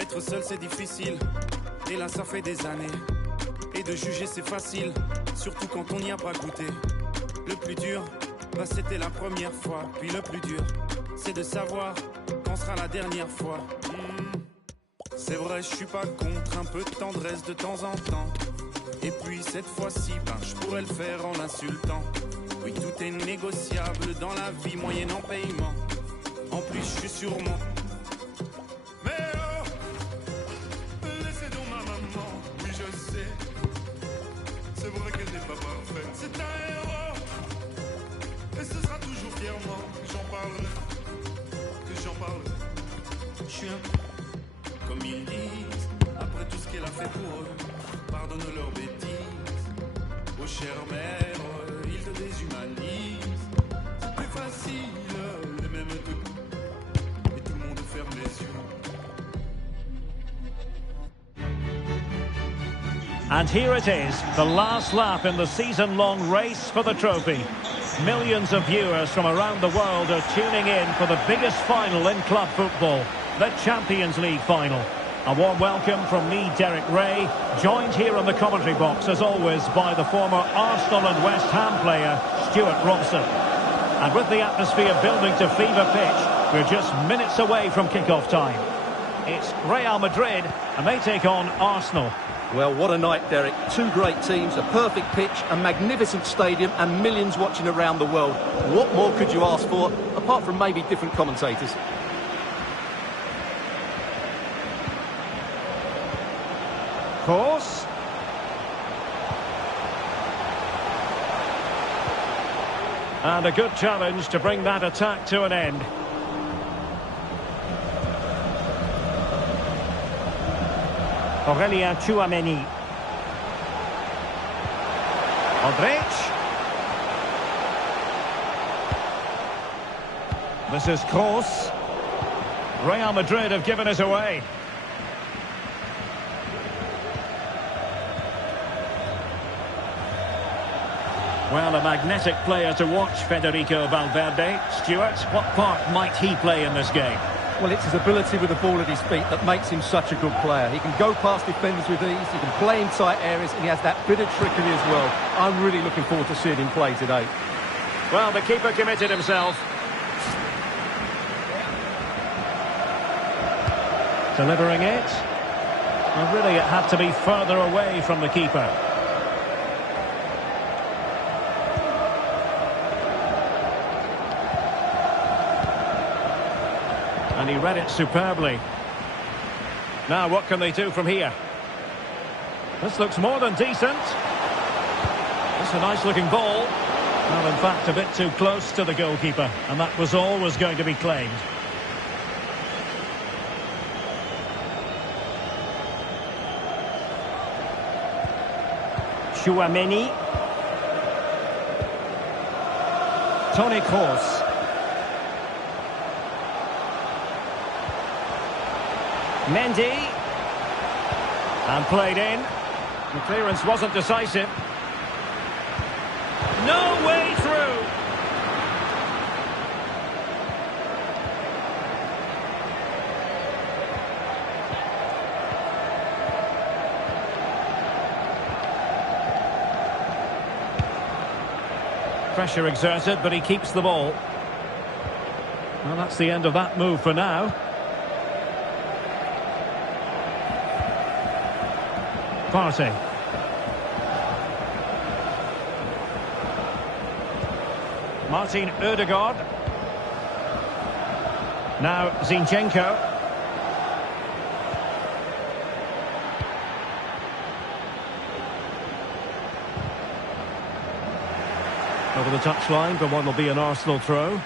Être seul c'est difficile, et là ça fait des années. Et de juger c'est facile, surtout quand on n'y a pas goûté. Le plus dur, bah c'était la première fois. Puis le plus dur, c'est de savoir quand sera la dernière fois. C'est vrai, je suis pas contre un peu de tendresse de temps en temps. Et puis cette fois-ci, ben je pourrais le faire en insultant. Oui, tout est négociable dans la vie moyennant paiement. En plus, je suis sûrement. Mais oh, laissez donc ma maman. Oui, je sais. C'est vrai qu'elle n'est pas parfaite. C'est un héros. Et ce sera toujours fièrement que j'en parlerai. Que j'en parlerai. Je suis un. Comme ils disent, après tout ce qu'elle a fait pour eux, pardonne leurs bêtises. Oh chère mère, ils te déshumanisent. C'est plus facile, les mêmes tout. Et tout le monde ferme les yeux. And here it is, the last lap in the season-long race for the trophy. Millions of viewers from around the world are tuning in for the biggest final in club football, the Champions League final. A warm welcome from me, Derek Ray, joined here in the commentary box, as always, by the former Arsenal and West Ham player, Stuart Robson. And with the atmosphere building to fever pitch, we're just minutes away from kick-off time. It's Real Madrid, and they take on Arsenal. Well, what a night, Derek. Two great teams, a perfect pitch, a magnificent stadium, and millions watching around the world. What more could you ask for, apart from maybe different commentators? Course. And a good challenge to bring that attack to an end. Aurélien Tchouameni. Modric. This is Kroos. Real Madrid have given us away. Well, a magnetic player to watch, Federico Valverde. Stuart, what part might he play in this game? Well, it's his ability with the ball at his feet that makes him such a good player. He can go past defenders with ease, he can play in tight areas, and he has that bit of trickery as well. I'm really looking forward to seeing him play today. Well, the keeper committed himself. Delivering it. Well, really, it had to be further away from the keeper. And he read it superbly. Now, what can they do from here? This looks more than decent. It's a nice-looking ball. Well, in fact, a bit too close to the goalkeeper. And that was always going to be claimed. Tchouameni. Toni Kroos. Mendy. And played in. The clearance wasn't decisive. No way through. Pressure exerted, but he keeps the ball. Well, that's the end of that move for now. Partey. Martin Ødegaard. Now Zinchenko. Over the touchline, but one will be an Arsenal throw.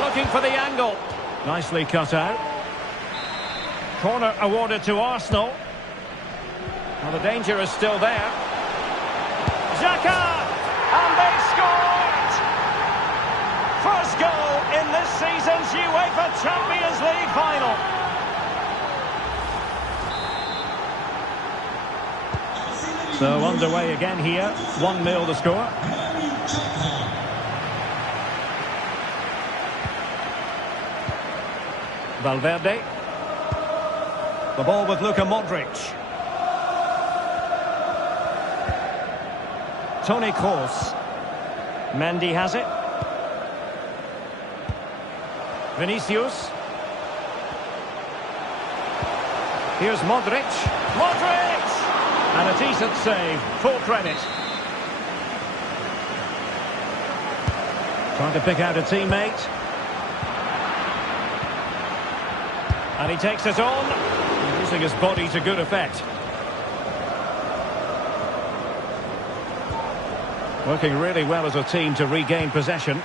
Looking for the angle. Nicely cut out. Corner awarded to Arsenal. Well, the danger is still there. Xhaka! And they scored! First goal in this season's UEFA Champions League final. So underway again here. 1-0 the score. Valverde. The ball with Luka Modric. Toni Kroos. Mendy has it. Vinicius. Here's Modric. Modric! And a decent save. Full credit. Trying to pick out a teammate. And he takes it on. Using his body to good effect. Working really well as a team to regain possession.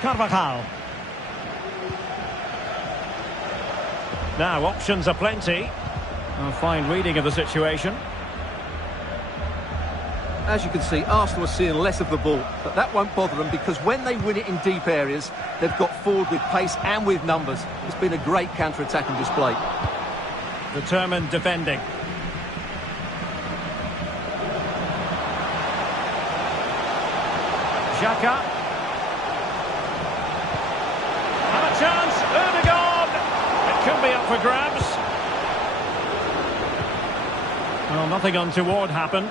Carvajal. Now, options are plenty. A fine reading of the situation. As you can see, Arsenal are seeing less of the ball, but that won't bother them because when they win it in deep areas, they've got forward with pace and with numbers. It's been a great counter-attacking display. Determined defending. Xhaka. And a chance, Ødegaard. It could be up for grabs. Well, nothing untoward happened.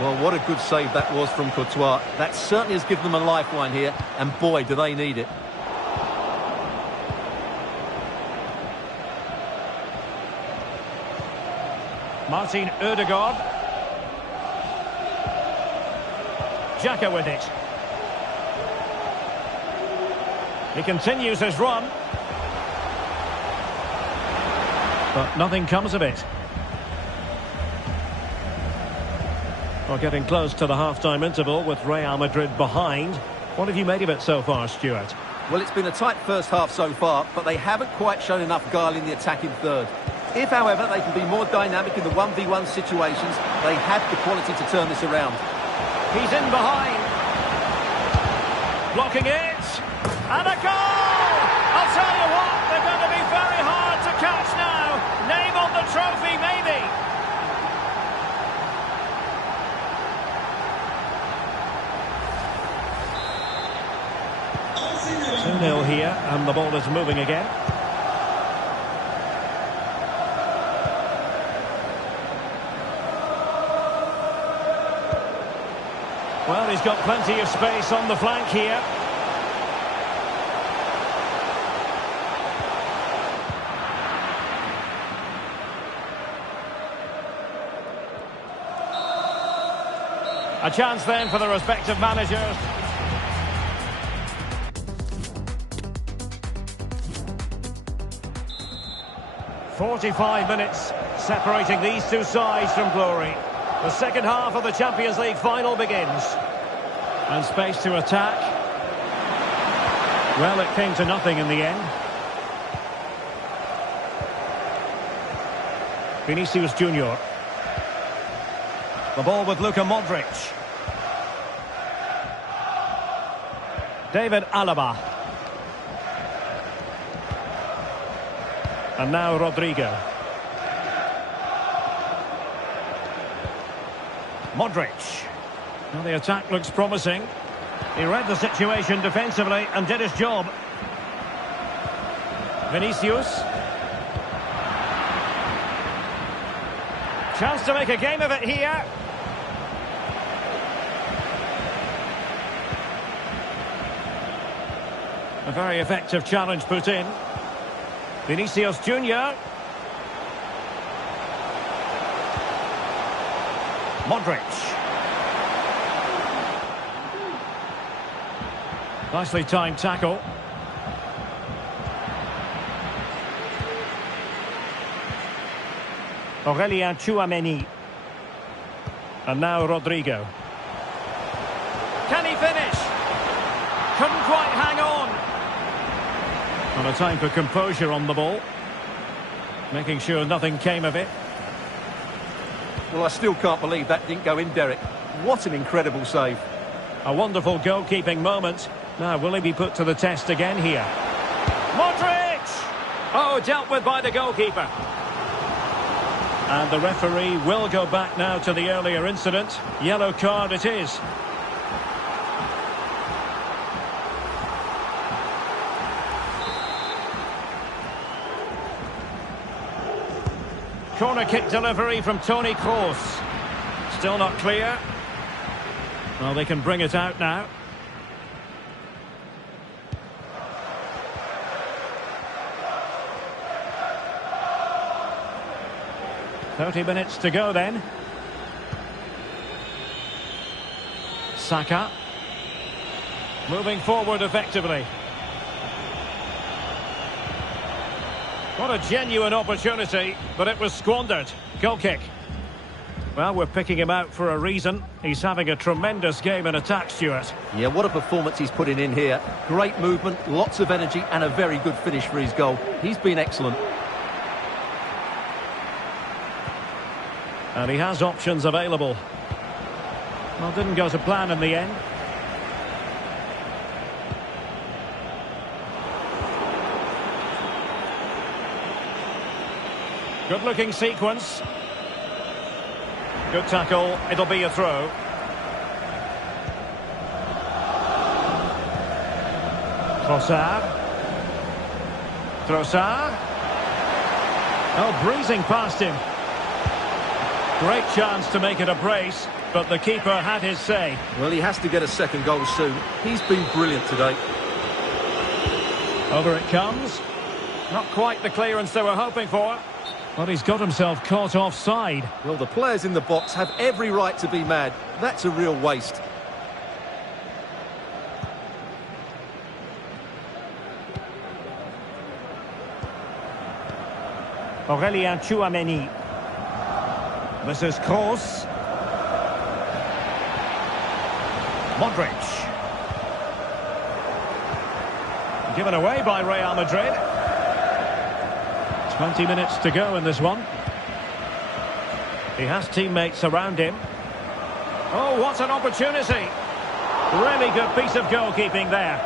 Well, what a good save that was from Courtois. That certainly has given them a lifeline here, and boy, do they need it. Martin Ødegaard. Xhaka with it. He continues his run. But nothing comes of it. We're getting close to the half-time interval with Real Madrid behind. What have you made of it so far, Stuart? Well, it's been a tight first half so far, but they haven't quite shown enough guile in the attacking third. If, however, they can be more dynamic in the 1v1 situations, they have the quality to turn this around. He's in behind. Blocking it. And a goal! I'll tell you what, they're going to be very hard to catch now. Name on the trophy, maybe. 2-0 here, and the ball is moving again. Well, he's got plenty of space on the flank here. A chance then for the respective managers. "45 minutes separating these two sides from glory. The second half of the Champions League final begins. And space to attack. Well, it came to nothing in the end. Vinicius Junior. The ball with Luka Modric. David Alaba. And now Rodrigo. Modric. Well, the attack looks promising. He read the situation defensively and did his job. Vinicius. Chance to make a game of it here. A very effective challenge put in. Vinicius Junior. Modric. Nicely timed tackle. Aurelien Tchouameni. And now Rodrigo. Can he finish? Couldn't quite hang on. And a time for composure on the ball. Making sure nothing came of it. Well, I still can't believe that didn't go in, Derek. What an incredible save. A wonderful goalkeeping moment. Now, will he be put to the test again here? Modric! Oh, dealt with by the goalkeeper. And the referee will go back now to the earlier incident. Yellow card it is. Corner kick delivery from Toni Kroos. Still not clear. Well, they can bring it out now. "30 minutes to go then." Saka. Moving forward effectively. What a genuine opportunity, but it was squandered. Goal kick. Well, we're picking him out for a reason. He's having a tremendous game in attack, Stuart. Yeah, what a performance he's putting in here. Great movement, lots of energy, and a very good finish for his goal. He's been excellent. And he has options available. Well, didn't go to plan in the end. Good-looking sequence. Good tackle. It'll be a throw. Trossard. Trossard. Oh, breezing past him. Great chance to make it a brace, but the keeper had his say. Well, he has to get a second goal soon. He's been brilliant today. Over it comes. Not quite the clearance they were hoping for. But he's got himself caught offside. Well, the players in the box have every right to be mad. That's a real waste. Aurélien Tchouameni. This is Kroos. Modric. Given away by Real Madrid. 20 minutes to go in this one. He has teammates around him. Oh, what an opportunity. Really good piece of goalkeeping there.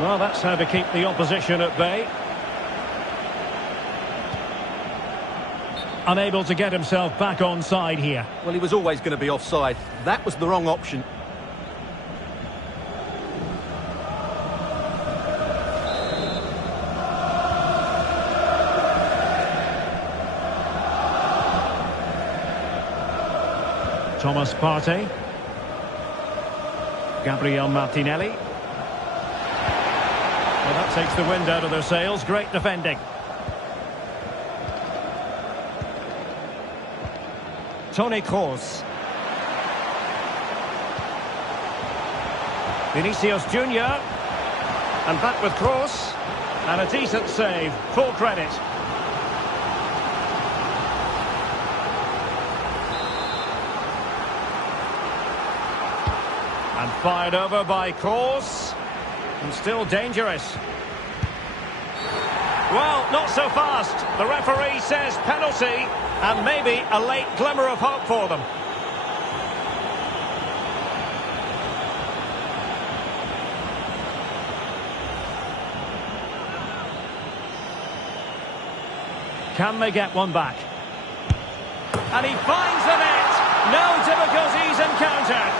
Well, that's how to keep the opposition at bay. Unable to get himself back onside here. Well, he was always going to be offside. That was the wrong option. Thomas Partey. Gabriel Martinelli. Well, that takes the wind out of their sails. Great defending. Toni Kroos. Vinicius Junior. And back with Kroos. And a decent save. Full credit. And fired over by Kroos. And still dangerous. Well, not so fast. The referee says penalty. And maybe a late glimmer of hope for them. Can they get one back? And he finds the net. No difficulties encountered.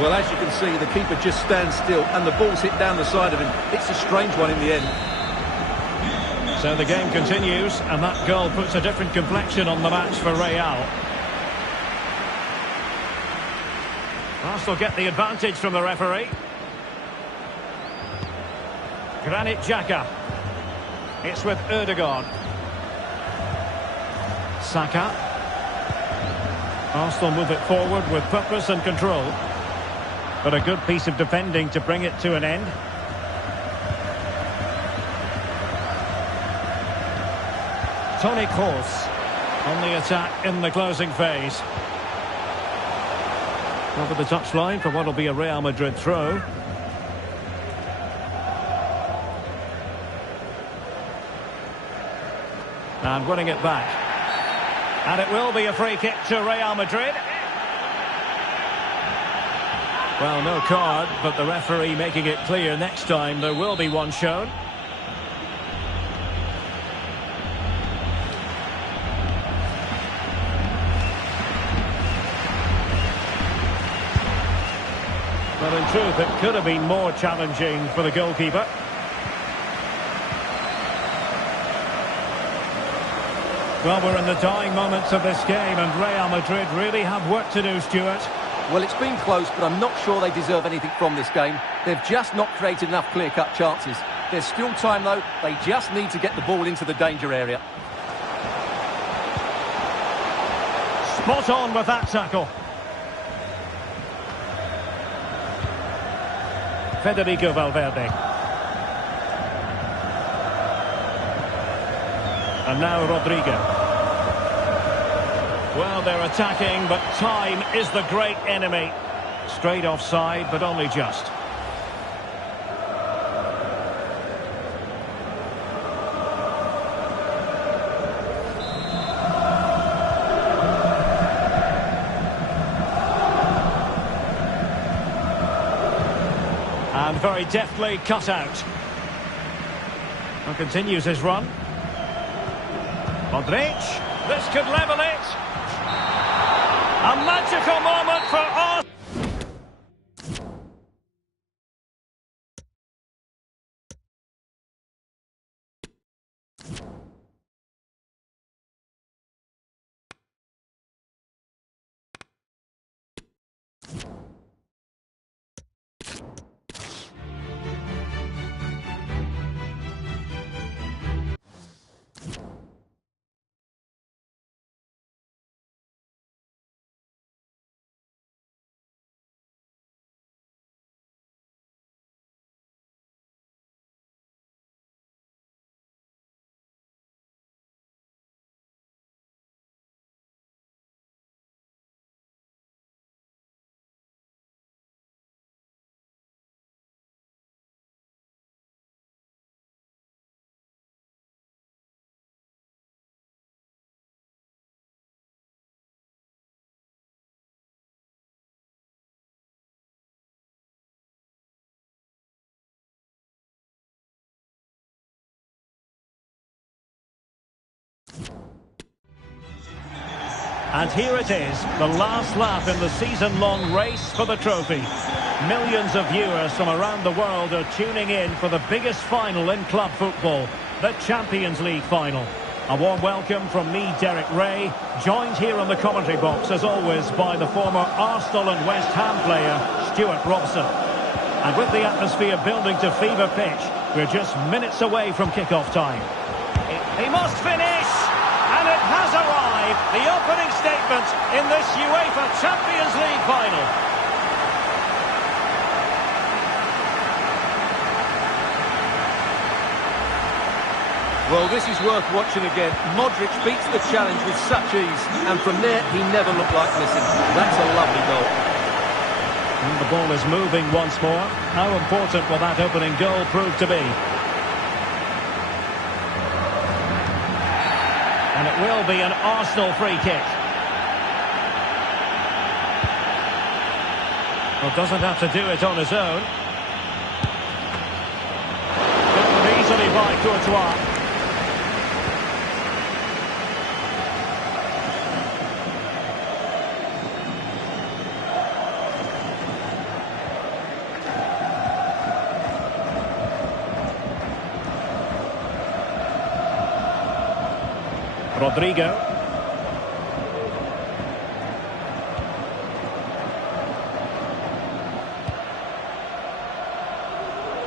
Well, as you can see, the keeper just stands still and the ball's hit down the side of him. It's a strange one in the end. So the game continues, and that goal puts a different complexion on the match for Real. Arsenal get the advantage from the referee. Granit Xhaka. It's with Ødegaard. Saka. Arsenal move it forward with purpose and control. But a good piece of defending to bring it to an end. Toni Kroos on the attack in the closing phase. Over the touchline for what will be a Real Madrid throw. And winning it back. And it will be a free kick to Real Madrid. Well, no card, but the referee making it clear next time there will be one shown. Well, in truth, it could have been more challenging for the goalkeeper. Well, we're in the dying moments of this game, and Real Madrid really have work to do, Stuart. Well, it's been close, but I'm not sure they deserve anything from this game. They've just not created enough clear-cut chances. There's still time, though. They just need to get the ball into the danger area. Spot on with that tackle. Federico Valverde. And now Rodrigo. Well, they're attacking, but time is the great enemy. Straight offside, but only just. And very deftly cut out. And continues his run. Modric. This could level it. A magical moment for us. And here it is, the last lap in the season-long race for the trophy. Millions of viewers from around the world are tuning in for the biggest final in club football, the Champions League final. A warm welcome from me, Derek Ray, joined here on the commentary box, as always, by the former Arsenal and West Ham player, Stuart Robson. And with the atmosphere building to fever pitch, we're just minutes away from kick-off time. He must finish! And it has arrived, the opening statement in this UEFA Champions League final. Well, this is worth watching again. Modric beats the challenge with such ease, and from there, he never looked like missing. That's a lovely goal. And the ball is moving once more. How important will that opening goal prove to be? And it will be an Arsenal free kick. Well, doesn't have to do it on his own. Beaten easily by Courtois. Rodrigo.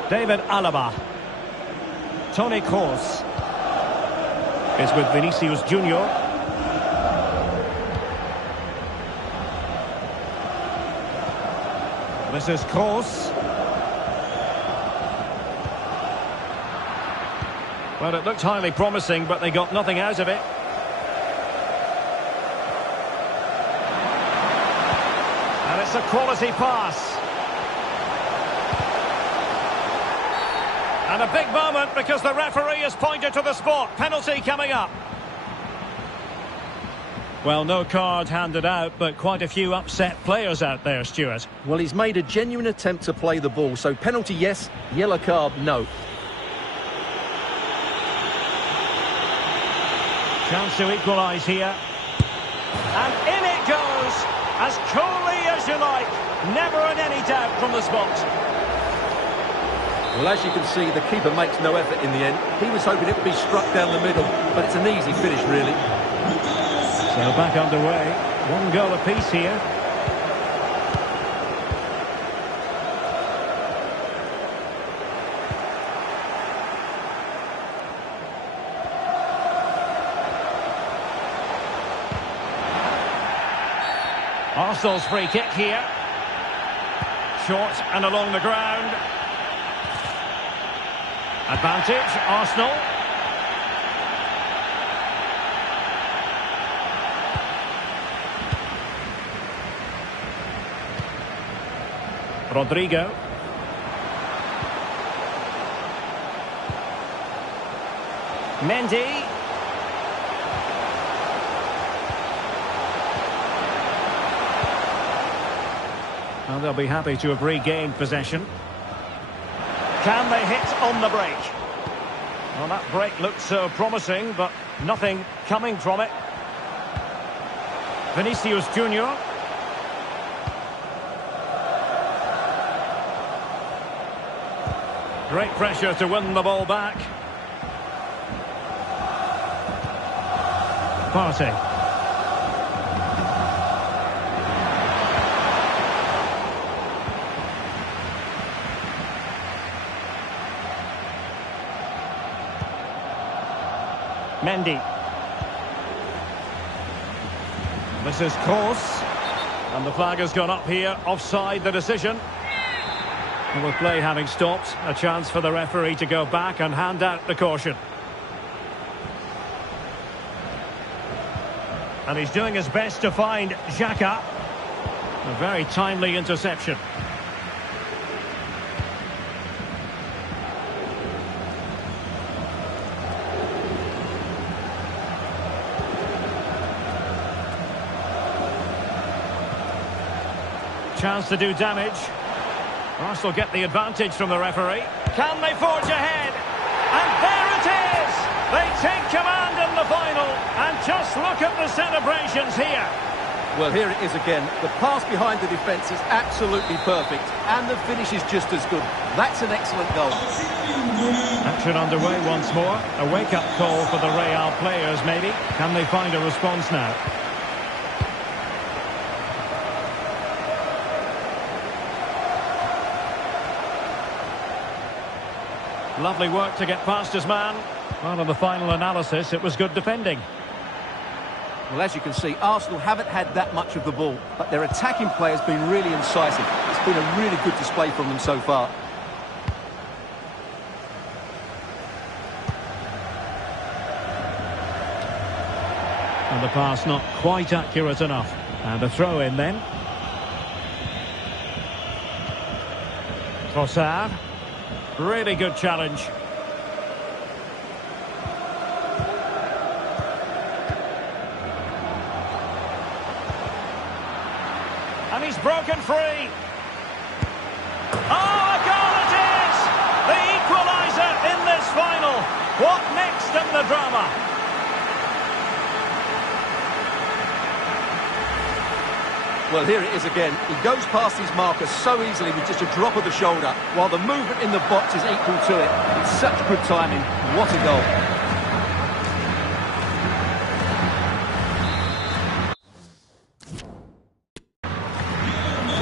David Alaba. Toni Kroos is with Vinicius Junior. This is Kroos. Well, it looked highly promising, but they got nothing out of it. And it's a quality pass. And a big moment because the referee has pointed to the spot. Penalty coming up. Well, no card handed out, but quite a few upset players out there, Stuart. Well, he's made a genuine attempt to play the ball, so penalty yes, yellow card no. Chance to equalise here. And in it goes, as coolly as you like. Never in any doubt from the spot. Well, as you can see, the keeper makes no effort in the end. He was hoping it would be struck down the middle, but it's an easy finish, really. So back underway. One goal apiece here. Arsenal's free kick here. Short and along the ground. Advantage, Arsenal. Rodrigo. Mendy. Well, they'll be happy to have regained possession. Can they hit on the break? Well, that break looked so promising, but nothing coming from it. Vinicius Junior. Great pressure to win the ball back. Partey. Mendy. This is Kroos. And the flag has gone up here. Offside the decision. And with play having stopped, a chance for the referee to go back and hand out the caution. And he's doing his best to find Xhaka. A very timely interception. Chance to do damage. Arsenal get the advantage from the referee. Can they forge ahead? And there it is! They take command in the final. And just look at the celebrations here. Well, here it is again. The pass behind the defence is absolutely perfect. And the finish is just as good. That's an excellent goal. Action underway once more. A wake-up call for the Real players, maybe. Can they find a response now? Lovely work to get past his man. Well, in the final analysis, it was good defending. Well, as you can see, Arsenal haven't had that much of the ball, but their attacking play has been really incisive. It's been a really good display from them so far. And the pass not quite accurate enough. And a throw in then. Trossard. Really good challenge. And he's broken free. Oh, a goal it is! The equaliser in this final. What next in the drama? Well, here it is again. He goes past his marker so easily with just a drop of the shoulder, while the movement in the box is equal to it. It's such good timing. What a goal.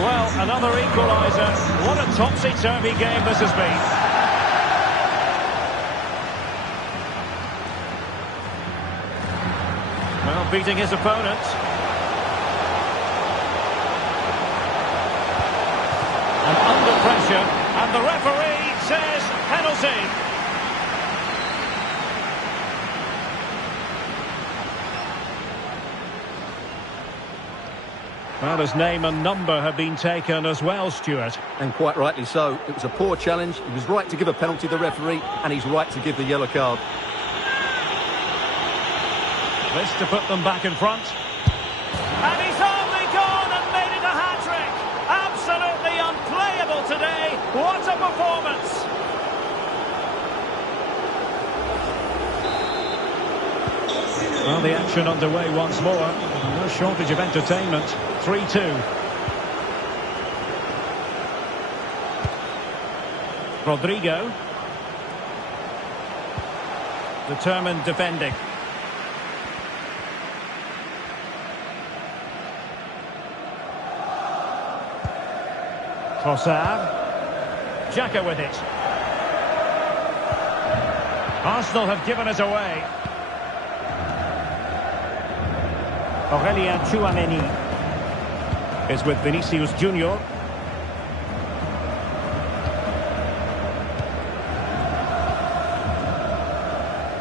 Well, another equaliser. What a topsy-turvy game this has been. Well, beating his opponent. And under pressure, and the referee says penalty. Well, his name and number have been taken as well, Stuart. And quite rightly so. It was a poor challenge. He was right to give a penalty to the referee, and he's right to give the yellow card. This to put them back in front. And he's only gone and made it a hat-trick. Absolutely unplayable today. What a performance. Well, the action underway once more. No shortage of entertainment. 3-2. Rodrigo. Determined defending. Trossard. Xhaka with it. Arsenal have given us away. Aurelien Tchouameni is with Vinicius Junior.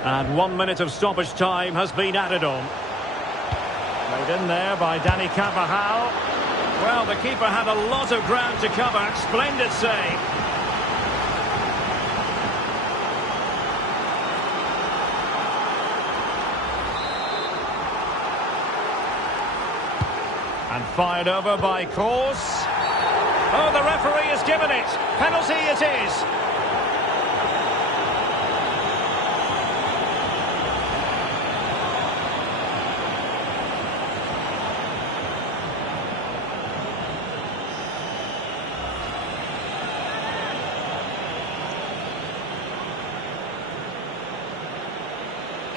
And 1 minute of stoppage time has been added on. Played in there by Dani Carvajal. Well, the keeper had a lot of ground to cover. Splendid save. And fired over by Kroos. Oh, the referee has given it. Penalty it is.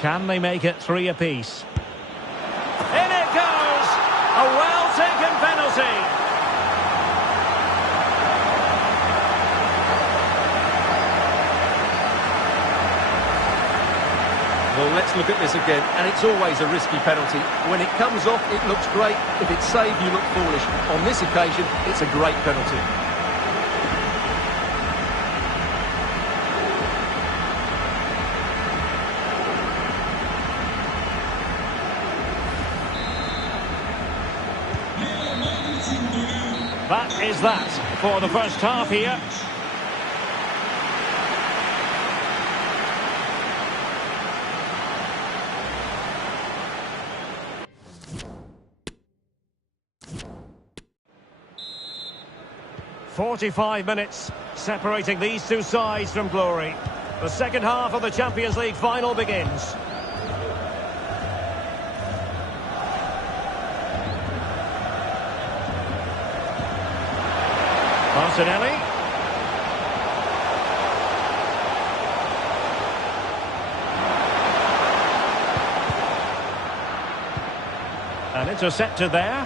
Can they make it 3 apiece? In it goes! A well-taken penalty. Well, let's look at this again, and it's always a risky penalty. When it comes off, it looks great. If it's saved, you look foolish. On this occasion, it's a great penalty. That is that for the first half here. "45 minutes separating these two sides from glory. The second half of the Champions League final begins. Martinelli. An interceptor there.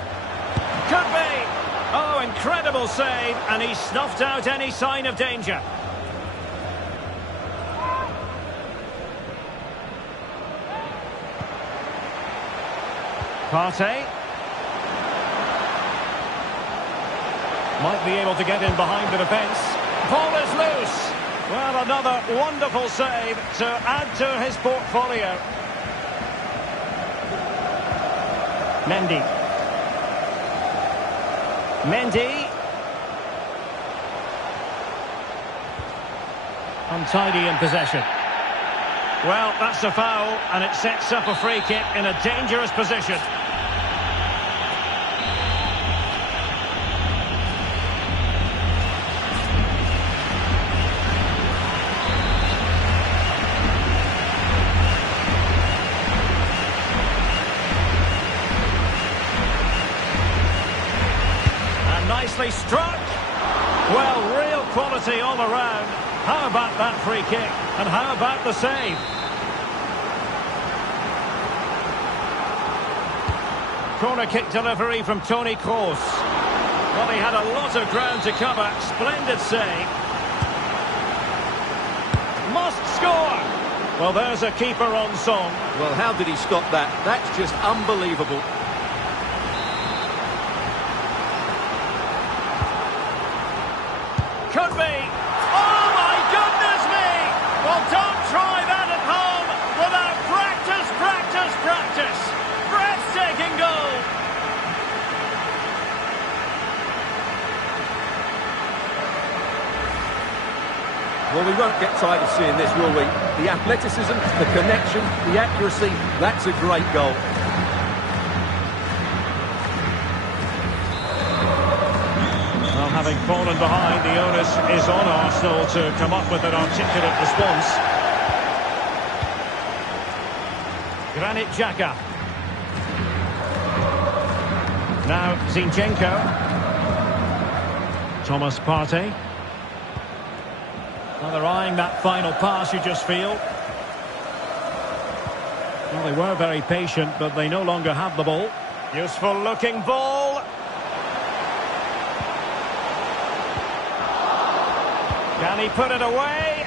Could be! Oh, incredible save, and he snuffed out any sign of danger. Partey. Might be able to get in behind the defence. Ball is loose. Well, another wonderful save to add to his portfolio. Mendy. Untidy in possession. Well, that's a foul, and it sets up a free kick in a dangerous position. Nicely struck. Well, real quality all around. How about that free kick? And how about the save? Corner kick delivery from Toni Kroos. Well, he had a lot of ground to cover. Splendid save. Must score. Well, there's a keeper on song. Well, how did he stop that? That's just unbelievable. Could be. Oh, my goodness me! Well, don't try that at home without practice, practice, practice. Breathtaking goal. Well, we won't get tired of seeing this, will we? The athleticism, the connection, the accuracy, that's a great goal. Having fallen behind, the onus is on Arsenal to come up with an articulate response. Granit Xhaka. Now Zinchenko. Thomas Partey. Well, they're eyeing that final pass, you just feel. Well, they were very patient, but they no longer have the ball. Useful looking ball. Can he put it away?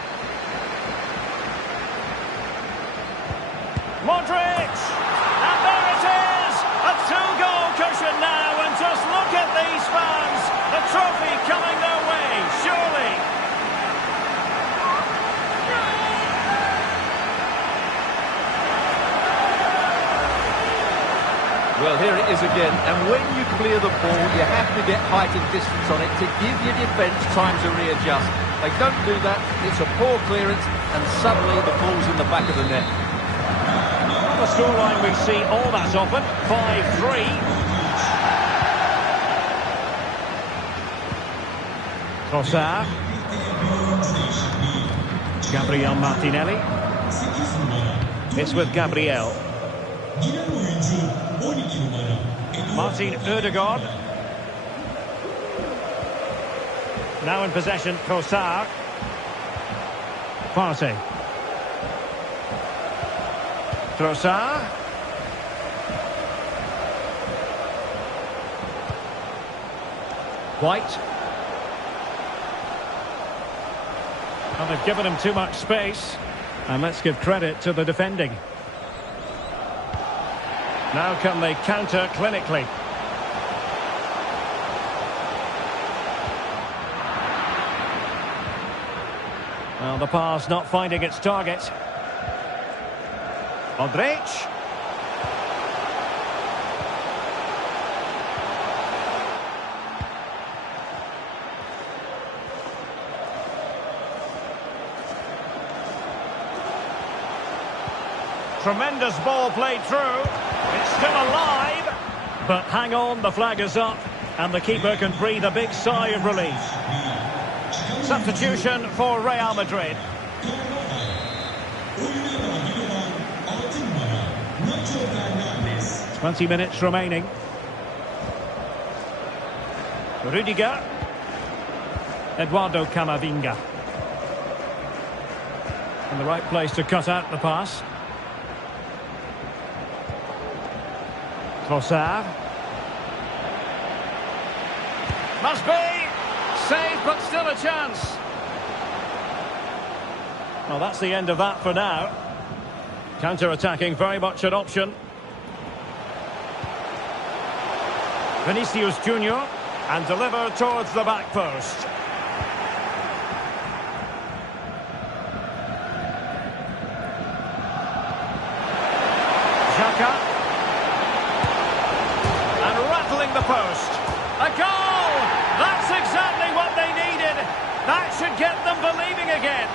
Modric! And there it is! A two-goal cushion now, and just look at these fans! The trophy coming their way, surely! Well, here it is again, and when you clear the ball, you have to get height and distance on it to give your defence time to readjust. They don't do that, it's a poor clearance, and suddenly the ball's in the back of the net. The scoreline we see all that often, 5-3. Trossard. Gabriel Martinelli. It's with Gabriel. Martin Ødegaard. Now in possession, Trossard. Partey. Trossard. White. Well, they've given him too much space. And let's give credit to the defending. Now can they counter clinically? Well, the pass not finding its target. Modric. Tremendous ball played through. It's still alive. But hang on, the flag is up. And the keeper can breathe a big sigh of relief. Substitution for Real Madrid. "20 minutes remaining. Rudiger. Eduardo Camavinga. In the right place to cut out the pass. Trossard. Must be! Saved, but still a chance. Well, that's the end of that for now. Counter-attacking, very much an option. Vinicius Junior, and delivered towards the back post. Xhaka. And rattling the post. A goal! That's exactly what they needed. That should get them believing again.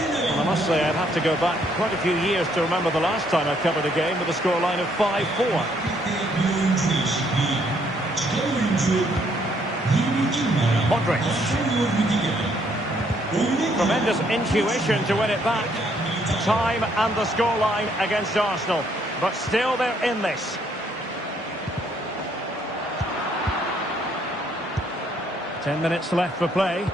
Well, I must say I'd have to go back quite a few years to remember the last time I covered a game with a scoreline of 5-4. Modric. Tremendous intuition to win it back. Time and the scoreline against Arsenal. But still they're in this. Ten minutes left for play.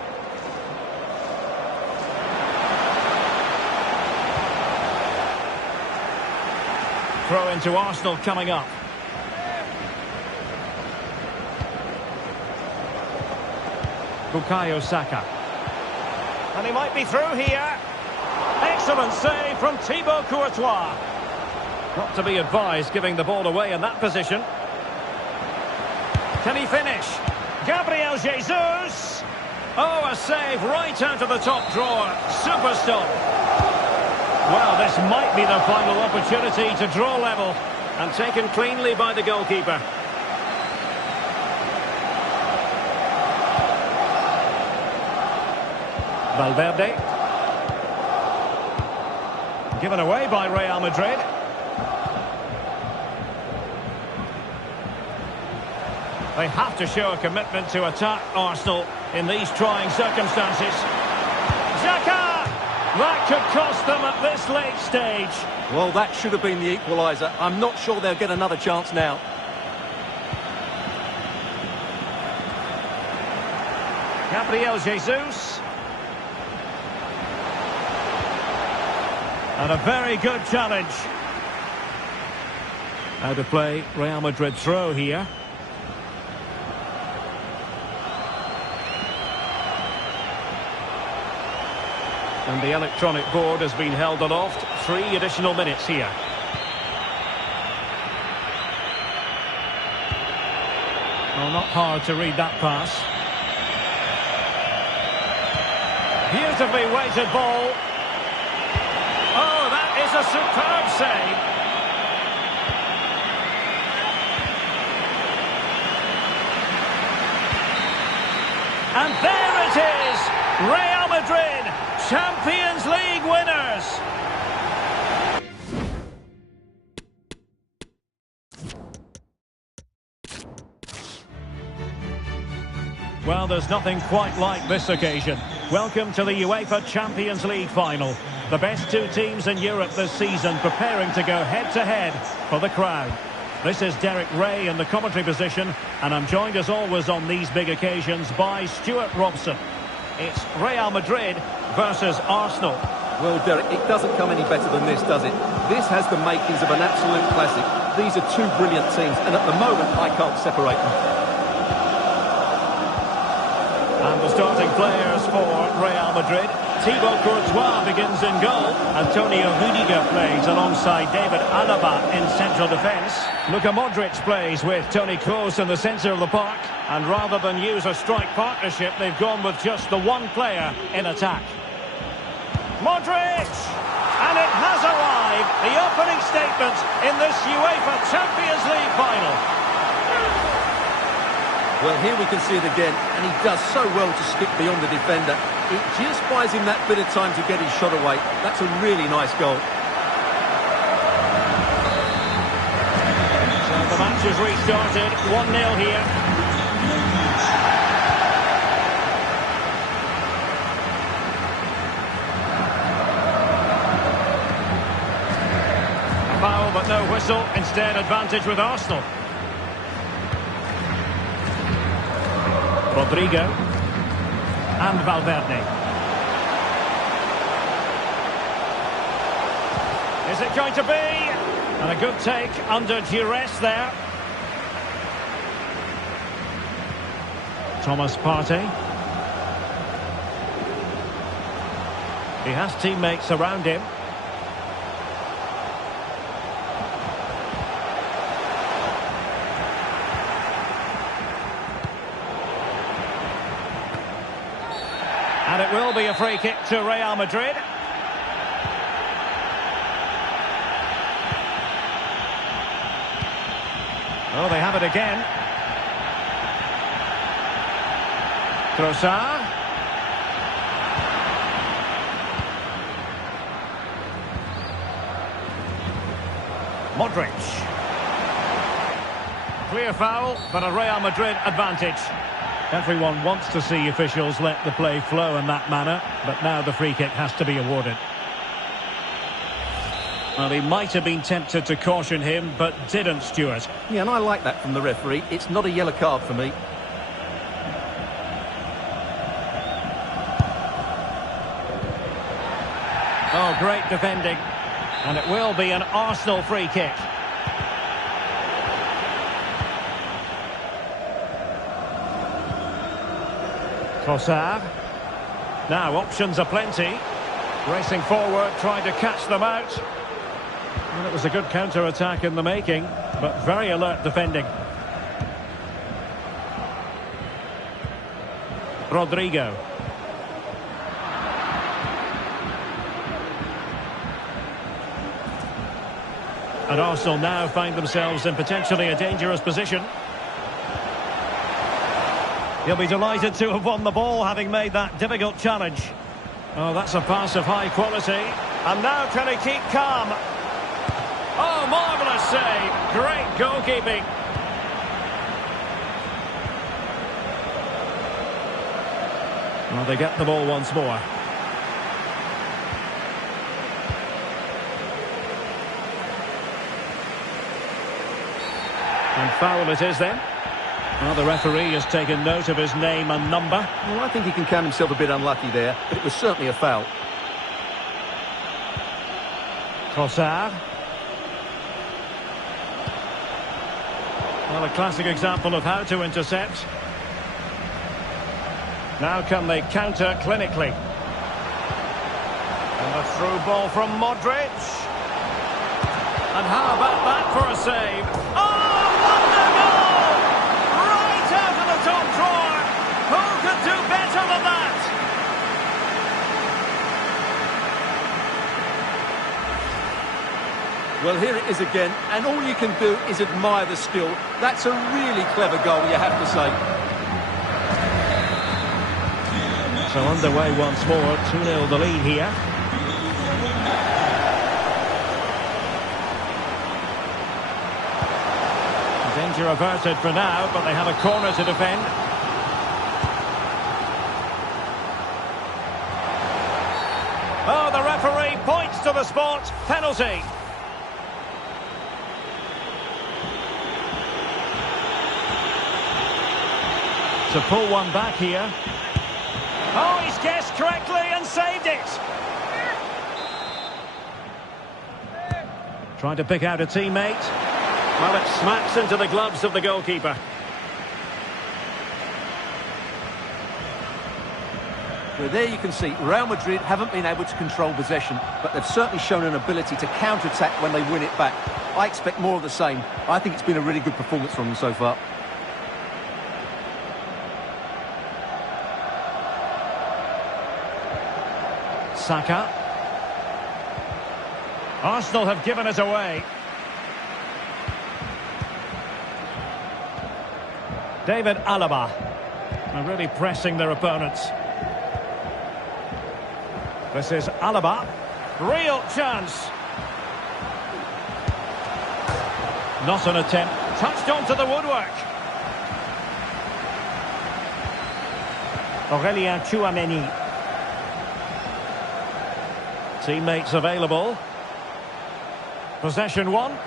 Throw into Arsenal coming up. Bukayo Saka. And he might be through here. Excellent save from Thibaut Courtois. Not to be advised giving the ball away in that position. Can he finish? Gabriel Jesus. Oh, a save right out of the top drawer. Super stop. Well, this might be the final opportunity to draw level. And taken cleanly by the goalkeeper. Valverde. Given away by Real Madrid. They have to show a commitment to attack Arsenal in these trying circumstances. Xhaka! That could cost them at this late stage. Well, that should have been the equaliser. I'm not sure they'll get another chance now. Gabriel Jesus. And a very good challenge. Out of play, Real Madrid throw here. And the electronic board has been held aloft. 3 additional minutes here. Well, not hard to read that pass. Beautifully weighted ball. Oh, that is a superb save. And there it is! Real Madrid, Champions League winners! Well, there's nothing quite like this occasion. Welcome to the UEFA Champions League final. The best 2 teams in Europe this season preparing to go head-to-head for the crown. This is Derek Ray in the commentary position, and I'm joined as always on these big occasions by Stuart Robson. It's Real Madrid versus Arsenal. Well, Derek, it doesn't come any better than this, does it? This has the makings of an absolute classic. These are 2 brilliant teams, and at the moment, I can't separate them. And the starting players for Real Madrid. Thibaut Courtois begins in goal. Antonio Rudiger plays alongside David Alaba in central defence. Luka Modric plays with Toni Kroos in the centre of the park. And rather than use a strike partnership, they've gone with just the one player in attack. Modric! And it has arrived, the opening statement in this UEFA Champions League final. Well, here we can see it again, and he does so well to skip beyond the defender. It just buys him that bit of time to get his shot away. That's a really nice goal. So the match has restarted, 1-0 here. A foul, but no whistle. Instead, advantage with Arsenal. Rodrigo and Valverde. Is it going to be? And a good take under duress there. Thomas Partey. He has teammates around him. And it will be a free kick to Real Madrid. Oh, they have it again. Trossard. Modric. Clear foul, but a Real Madrid advantage. Everyone wants to see officials let the play flow in that manner, but now the free kick has to be awarded. Well, he might have been tempted to caution him, but didn't, Stuart. Yeah, and I like that from the referee. It's not a yellow card for me. Oh, great defending. And it will be an Arsenal free kick. Trossard. Now options are plenty. Racing forward, trying to catch them out. Well, it was a good counter-attack in the making, but very alert defending. Rodrigo. And Arsenal now find themselves in potentially a dangerous position. He'll be delighted to have won the ball, having made that difficult challenge. Oh, that's a pass of high quality. And now can he keep calm? Oh, marvellous save. Great goalkeeping. Well, they get the ball once more. And foul it is then. Well, the referee has taken note of his name and number. Well, I think he can count himself a bit unlucky there, but it was certainly a foul. Trossard. Well, a classic example of how to intercept. Now can they counter clinically? And a through ball from Modric. And how about that for a save? Oh, wonder goal! Right out of the top drawer. Who could do better than that? Well, here it is again, and all you can do is admire the skill. That's a really clever goal, you have to say. So underway once more, 2-0 the lead here. Danger averted for now, but they have a corner to defend. Oh, the referee points to the spot. Penalty. To pull one back here. Oh, he's guessed correctly and saved it. Trying to pick out a teammate. Well, it smacks into the gloves of the goalkeeper. Well, there you can see Real Madrid haven't been able to control possession, but they've certainly shown an ability to counter-attack when they win it back. I expect more of the same. I think it's been a really good performance from them so far. Saka. Arsenal have given it away. David Alaba are really pressing their opponents. This is Alaba. Real chance. Not an attempt. Touched onto the woodwork. Aurelien Tchouameni. Teammates available. Possession one.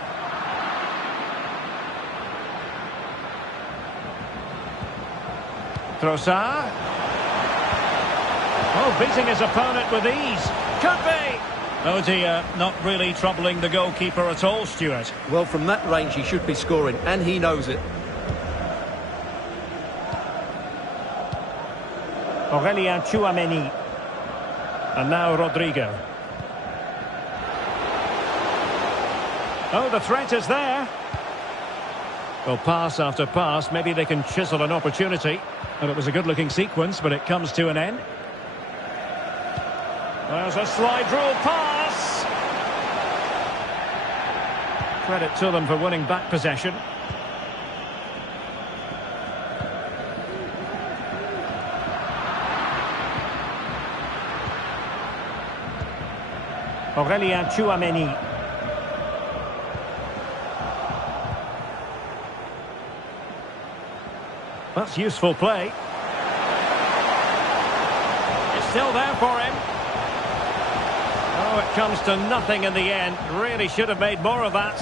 Trossard. Oh, beating his opponent with ease. Could be. Oh dear, not really troubling the goalkeeper at all, Stuart. Well, from that range he should be scoring, and he knows it. Aurelien Tchouameni. And now Rodrigo. Oh, the threat is there. Well, pass after pass, maybe they can chisel an opportunity. And it was a good-looking sequence, but it comes to an end. There's a slide rule pass. Credit to them for winning back possession. Aurelien Tchouameni. That's useful play. It's still there for him. Oh, it comes to nothing in the end. Really should have made more of that.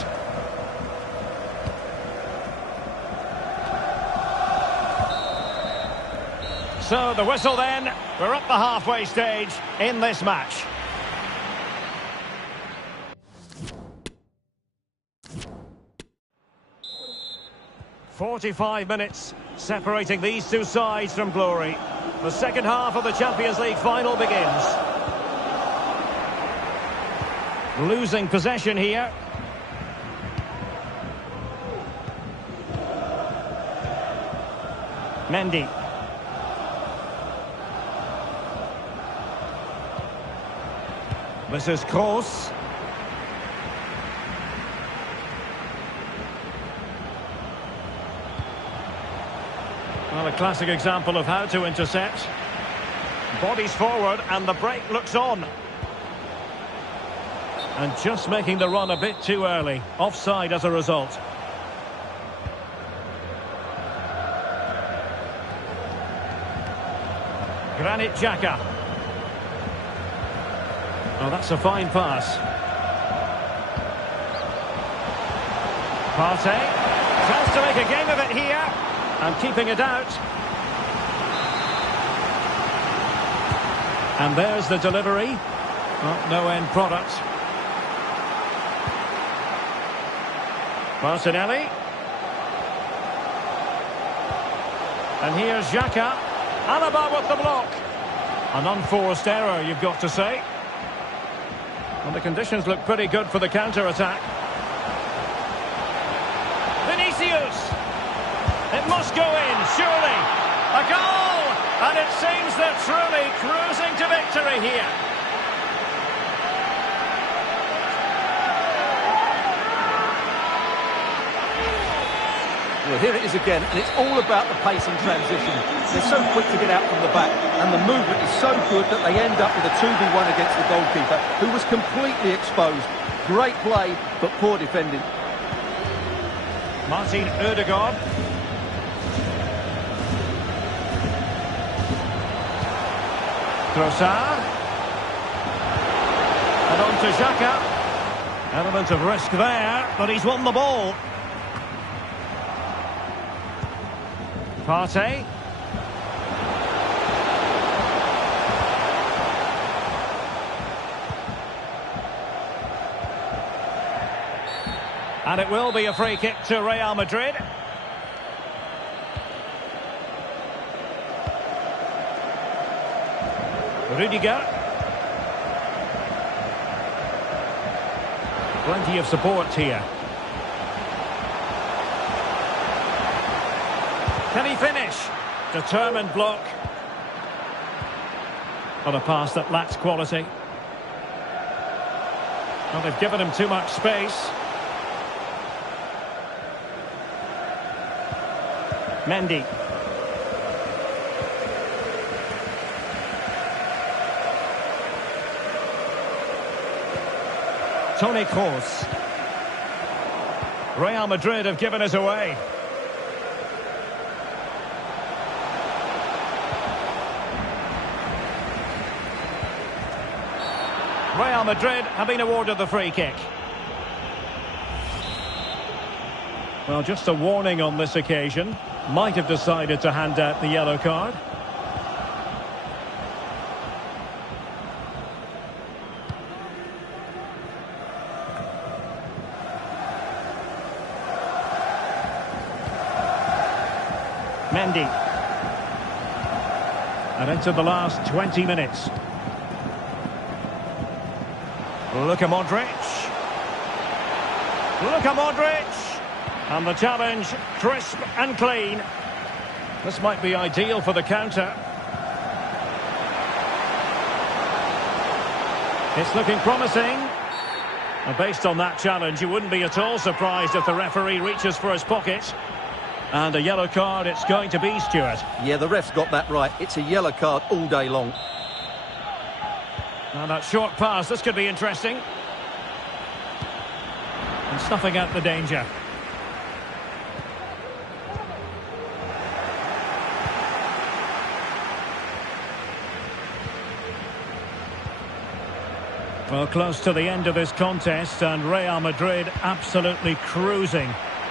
So the whistle then. We're up the halfway stage in this match. "45 minutes separating these two sides from glory. The second half of the Champions League final begins. Losing possession here. Mendy. This is Kroos. Well, a classic example of how to intercept. Bodies forward and the break looks on. And just making the run a bit too early. Offside as a result. Granit Xhaka. Oh, that's a fine pass. Partey. Chance to make a game of it here. And keeping it out. And there's the delivery. Oh, no end product. Martinelli. And here's Xhaka. Alaba with the block. An unforced error, you've got to say. And the conditions look pretty good for the counter-attack. Vinicius. It must go in, surely. A goal! And it seems they're truly cruising to victory here. Well, here it is again, and it's all about the pace and transition. They're so quick to get out from the back, and the movement is so good that they end up with a 2v1 against the goalkeeper, who was completely exposed. Great play, but poor defending. Martin Ødegaard. Trossard. And on to Xhaka. Element of risk there, but he's won the ball. Partey. And it will be a free kick to Real Madrid. Rudiger. Plenty of support here. Can he finish? Determined block. On a pass that lacks quality. Well, they've given him too much space. Mendy. Toni Kroos. Real Madrid have given us away. Real Madrid have been awarded the free kick. Well, just a warning on this occasion. Might have decided to hand out the yellow card. Mendy. And into the last 20 minutes. Luka Modric. Luka Modric. And the challenge, crisp and clean. This might be ideal for the counter. It's looking promising. And based on that challenge, you wouldn't be at all surprised if the referee reaches for his pocket. And a yellow card it's going to be, Stuart. Yeah, the ref's got that right. It's a yellow card all day long. And that short pass, this could be interesting. And snuffing out the danger. Well, close to the end of this contest, and Real Madrid absolutely cruising.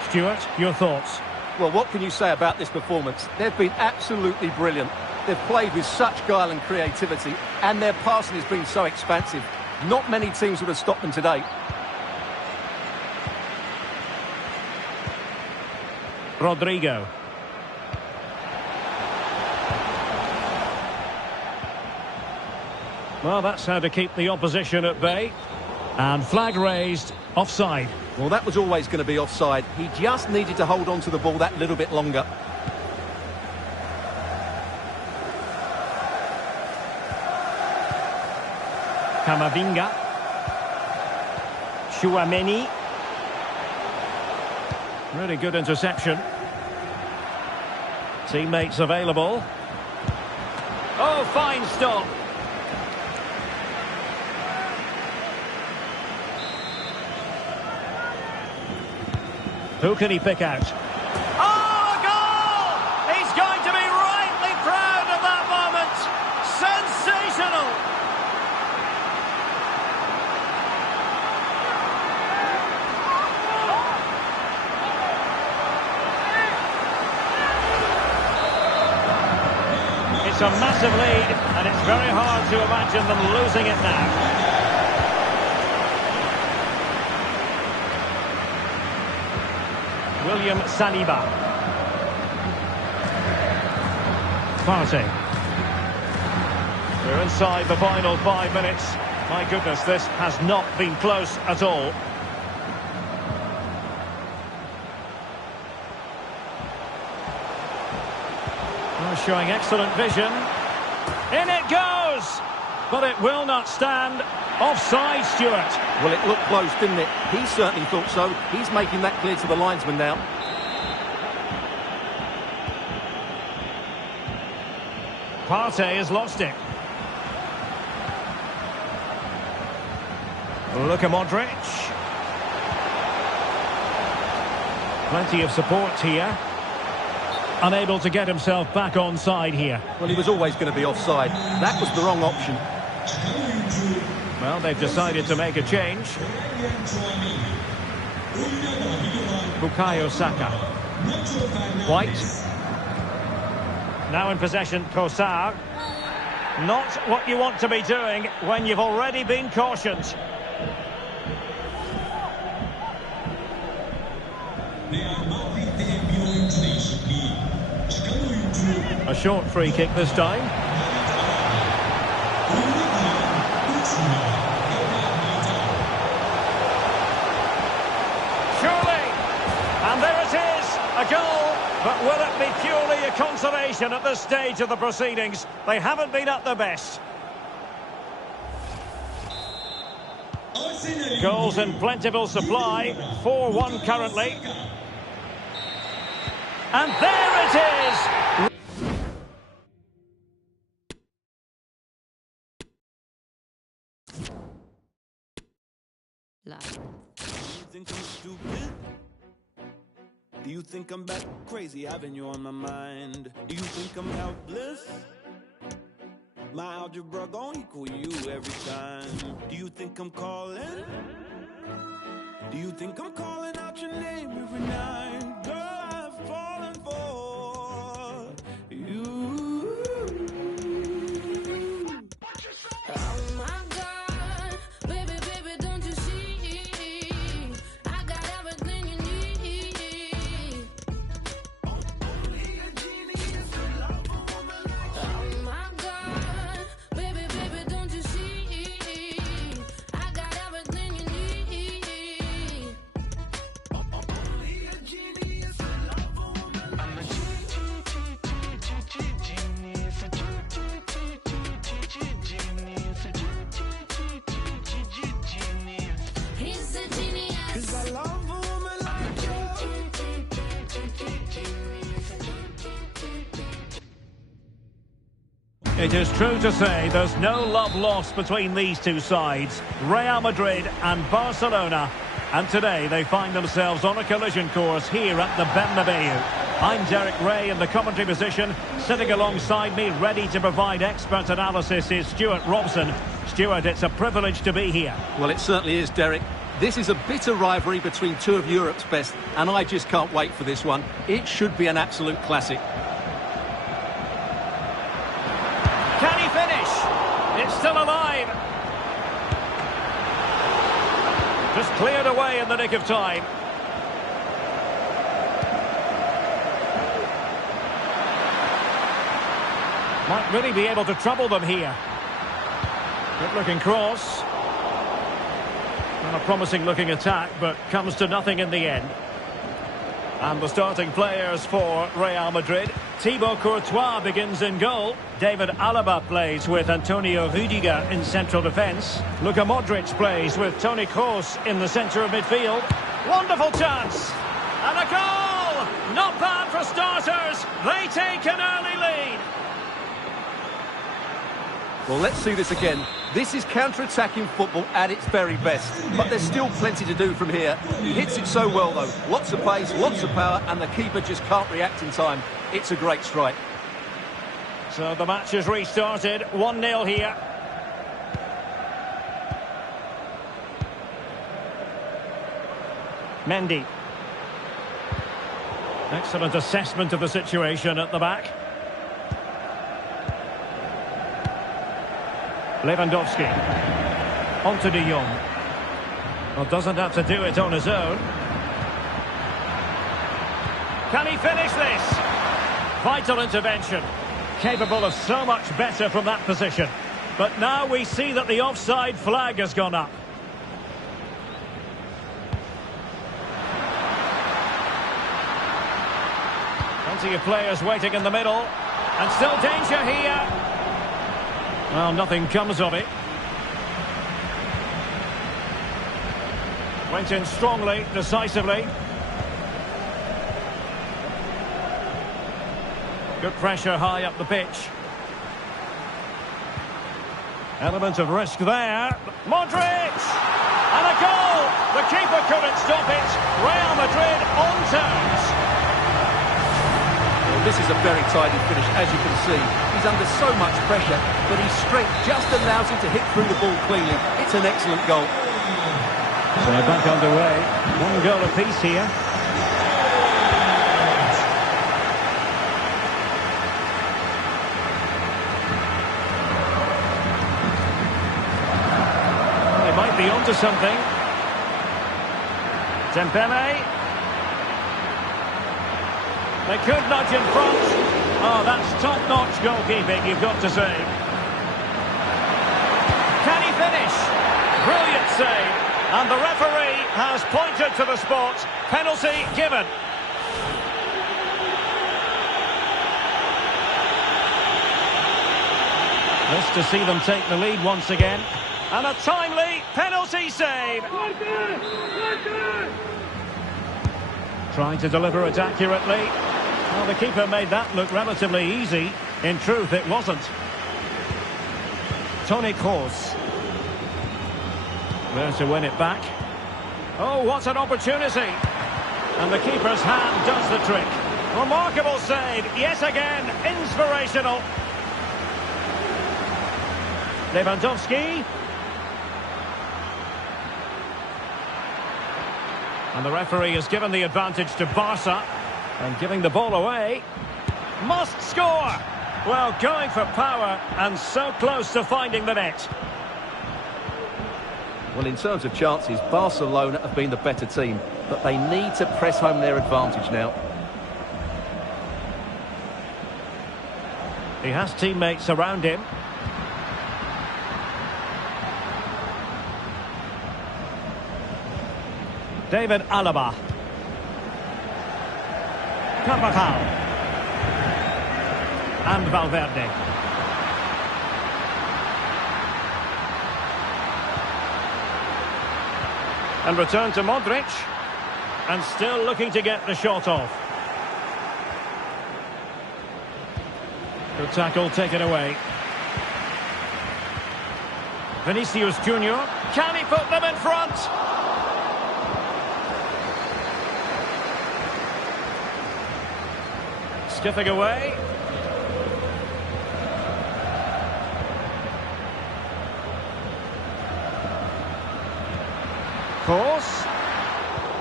Stuart, your thoughts? Well, what can you say about this performance? They've been absolutely brilliant. They've played with such guile and creativity, and their passing has been so expansive. Not many teams would have stopped them today. Well, that's how to keep the opposition at bay. And flag raised, offside. Well, that was always going to be offside. He just needed to hold on to the ball that little bit longer. Camavinga. Chouameni. Really good interception. Teammates available. Oh, fine stop. Who can he pick out? Oh, a goal! He's going to be rightly proud of that moment. Sensational! It's a massive lead, and it's very hard to imagine them losing it now. William Saliba. Partey. We're inside the final 5 minutes. My goodness, this has not been close at all. Oh, showing excellent vision. In it goes! But it will not stand. Offside, Stuart. Well, it looked close, didn't it? He certainly thought so. He's making that clear to the linesman now. Partey has lost it. Luka Modric. Plenty of support here. Unable to get himself back onside here. Well, he was always going to be offside. That was the wrong option. Well, they've decided to make a change. Bukayo Saka. White. Now in possession, Trossard. Not what you want to be doing when you've already been cautioned. A short free kick this time. Surely! And there it is, a goal. But will it be purely a consolation at this stage of the proceedings? They haven't been at their best. Goals in plentiful supply. 4-1 currently. And there it is! Do you think I'm stupid? Do you think I'm back crazy, having you on my mind? Do you think I'm helpless? My algebra gon' equal you every time. Do you think I'm calling? Do you think I'm calling out your name every night? Girl, I've fallen for you. Oh my God, baby, baby, don't you see? I got everything you need. Only a genius could love a woman like you. Oh my God, baby, baby, don't you see? I got everything you need. Only a genius could love a woman like you. He's a genius. 'Cause I love a woman like you. It is true to say there's no love lost between these two sides, Real Madrid and Barcelona. And today they find themselves on a collision course here at the Bernabeu. I'm Derek Ray in the commentary position. Sitting alongside me, ready to provide expert analysis, is Stuart Robson. Stuart, it's a privilege to be here. Well, it certainly is, Derek. This is a bitter rivalry between two of Europe's best, and I just can't wait for this one. It should be an absolute classic. Can he finish? It's still alive. Just cleared away in the nick of time. Might really be able to trouble them here. Good looking cross. And a promising looking attack, but comes to nothing in the end. And the starting players for Real Madrid. Thibaut Courtois begins in goal. David Alaba plays with Antonio Rüdiger in central defence. Luka Modric plays with Toni Kroos in the centre of midfield. Wonderful chance! And a goal! Not bad for starters. They take an early lead. Well, let's see this again. This is counter-attacking football at its very best. But there's still plenty to do from here. He hits it so well, though. Lots of pace, lots of power, and the keeper just can't react in time. It's a great strike. So the match has restarted. 1-0 here. Mendy. Excellent assessment of the situation at the back. Lewandowski. On to De Jong. Well, doesn't have to do it on his own. Can he finish this? Vital intervention. Capable of so much better from that position. But now we see that the offside flag has gone up. Plenty of players waiting in the middle. And still danger here. Well, nothing comes of it. Went in strongly, decisively. Good pressure high up the pitch. Element of risk there. Modric! And a goal! The keeper couldn't stop it. Real Madrid on terms. Well, this is a very tidy finish, as you can see. He's under so much pressure, but his strength just allows him to hit through the ball cleanly. It's an excellent goal. So back underway. 1 goal apiece here. They might be onto something. Dembele. They could nudge in front. Oh, that's top-notch goalkeeping, you've got to say. Can he finish? Brilliant save. And the referee has pointed to the spot. Penalty given. Just to see them take the lead once again. And a timely penalty save. Trying to deliver it accurately. Well, the keeper made that look relatively easy. In truth, it wasn't. Toni Kroos. There to win it back. Oh, what an opportunity. And the keeper's hand does the trick. Remarkable save, yet again, inspirational. Lewandowski. And the referee has given the advantage to Barca. And giving the ball away. Must score! Well, going for power and so close to finding the net. Well, in terms of chances, Barcelona have been the better team, but they need to press home their advantage now. He has teammates around him. David Alaba. Carvajal. And Valverde. And return to Modric. And still looking to get the shot off. Good tackle taken away. Vinicius Junior. Can he put them in front? Skipping away. Course.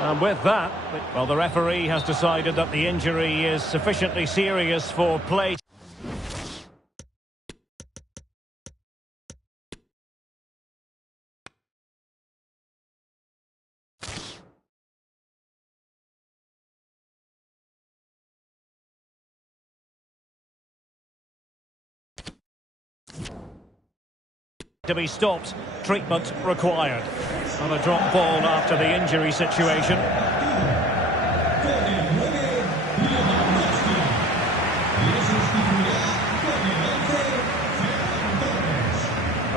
And with that, well, the referee has decided that the injury is sufficiently serious for play. To be stopped, treatment required. On a drop ball after the injury situation.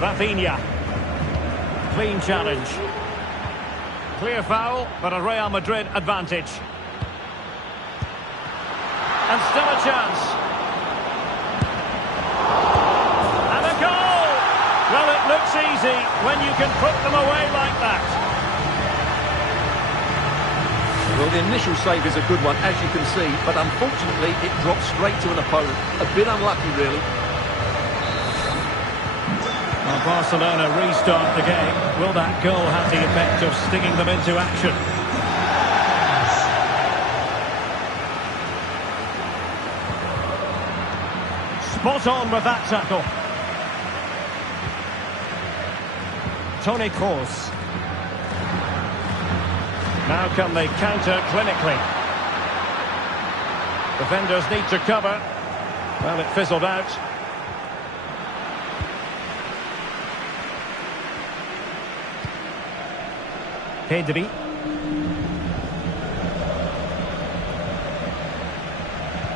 Rafinha. Clean challenge. Clear foul, but a Real Madrid advantage. And still a chance. And a goal! Well, it looks easy when you can put them away like that. Well, the initial save is a good one, as you can see, but unfortunately it dropped straight to an opponent. A bit unlucky, really. Well, Barcelona restart the game. Will that goal have the effect of stinging them into action? Spot on with that tackle. Toni Kroos. Now can they counter clinically? Defenders need to cover. Well, it fizzled out. Pedri.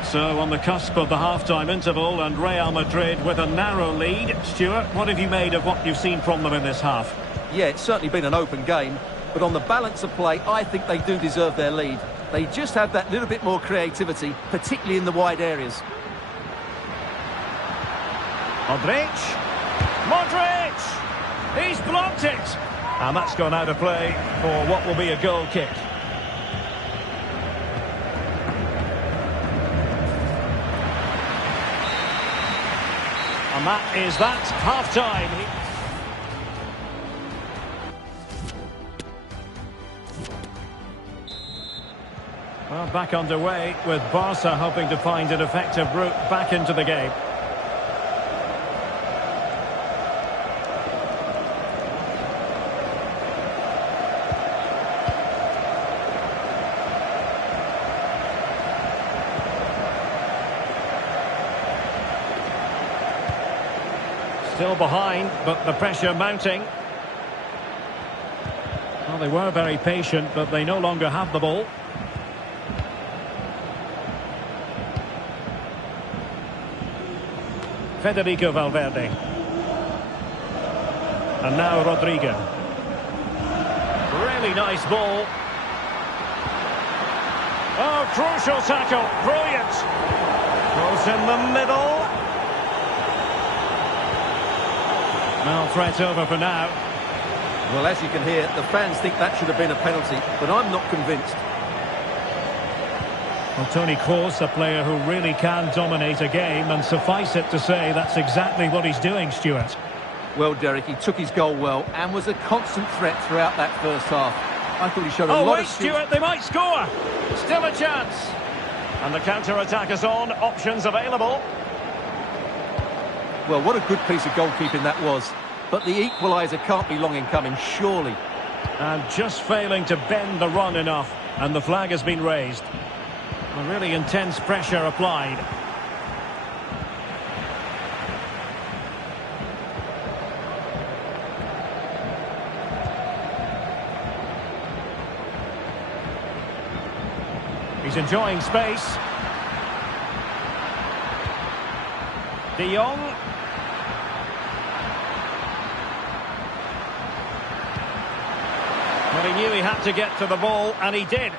So on the cusp of the half-time interval and Real Madrid with a narrow lead. Stuart, what have you made of what you've seen from them in this half? Yeah, it's certainly been an open game, but on the balance of play, I think they do deserve their lead. They just have that little bit more creativity, particularly in the wide areas. Modric! He's blocked it! And that's gone out of play for what will be a goal kick. And that is that, half-time. Well, back underway with Barca hoping to find an effective route back into the game. Still behind, but the pressure mounting. Well, they were very patient, but they no longer have the ball. Federico Valverde. And now Rodrigo. Really nice ball. Oh, crucial tackle. Brilliant. Cross in the middle. Well, threat over for now. Well, as you can hear, the fans think that should have been a penalty, but I'm not convinced. Well, Toni Kroos, a player who really can dominate a game, and suffice it to say that's exactly what he's doing, Stuart. Well, Derek, he took his goal well and was a constant threat throughout that first half. I thought he showed a lot of skill. Stuart, they might score. Still a chance. And the counter-attack is on. Options available. Well, what a good piece of goalkeeping that was. But the equaliser can't be long in coming, surely. And just failing to bend the run enough. And the flag has been raised. A really intense pressure applied. He's enjoying space. De Jong. Well, he knew he had to get to the ball, and he did.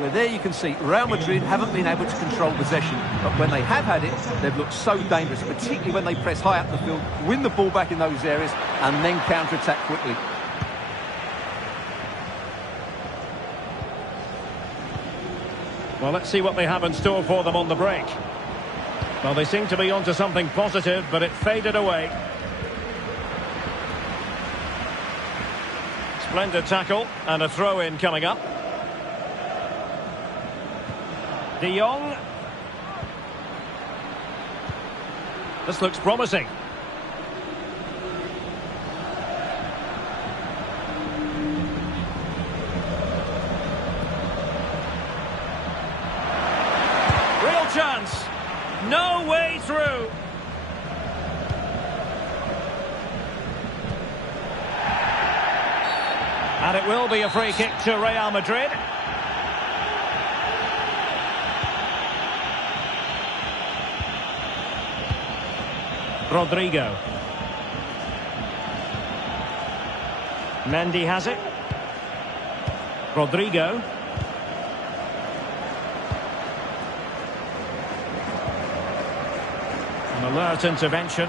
Well, there you can see Real Madrid haven't been able to control possession, but when they have had it, they've looked so dangerous, particularly when they press high up the field, win the ball back in those areas, and then counter-attack quickly. Well, let's see what they have in store for them on the break. Well, they seem to be onto something positive, but it faded away. Splendid tackle, and a throw-in coming up. De Jong. This looks promising. Real chance. No way through. And it will be a free kick to Real Madrid. Rodrigo. Mendy has it. Rodrigo. An alert intervention.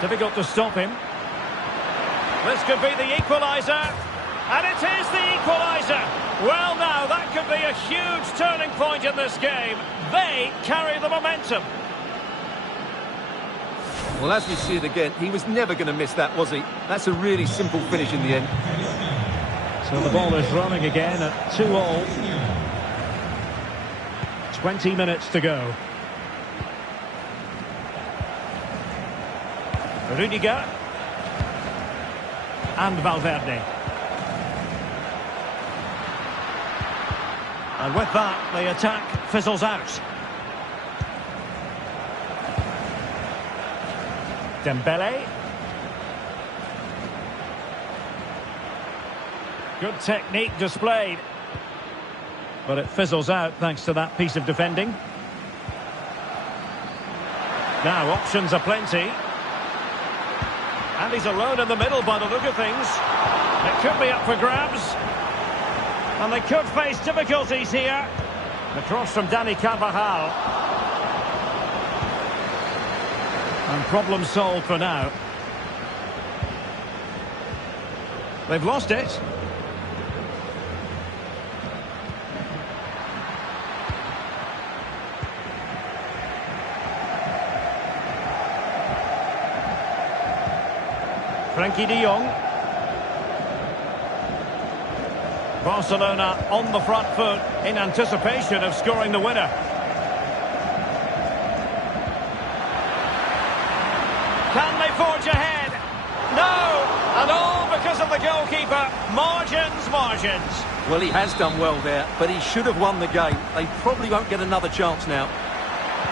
Difficult to stop him. This could be the equaliser. And it is the equaliser. Well, now, that could be a huge turning point in this game. They carry the momentum. Well, as we see it again, he was never going to miss that, was he? That's a really simple finish in the end. So the ball is running again at 2-all. 20 minutes to go. Rudiger. And Valverde. And with that, the attack fizzles out. Dembele. Good technique displayed. But it fizzles out thanks to that piece of defending. Now options are plenty. And he's alone in the middle by the look of things. It could be up for grabs. And they could face difficulties here. The cross from Dani Carvajal. And problem solved for now. They've lost it. Frenkie de Jong. Barcelona on the front foot in anticipation of scoring the winner. Can they forge ahead? No! And all because of the goalkeeper. Margins. Well, he has done well there, but he should have won the game. They probably won't get another chance now.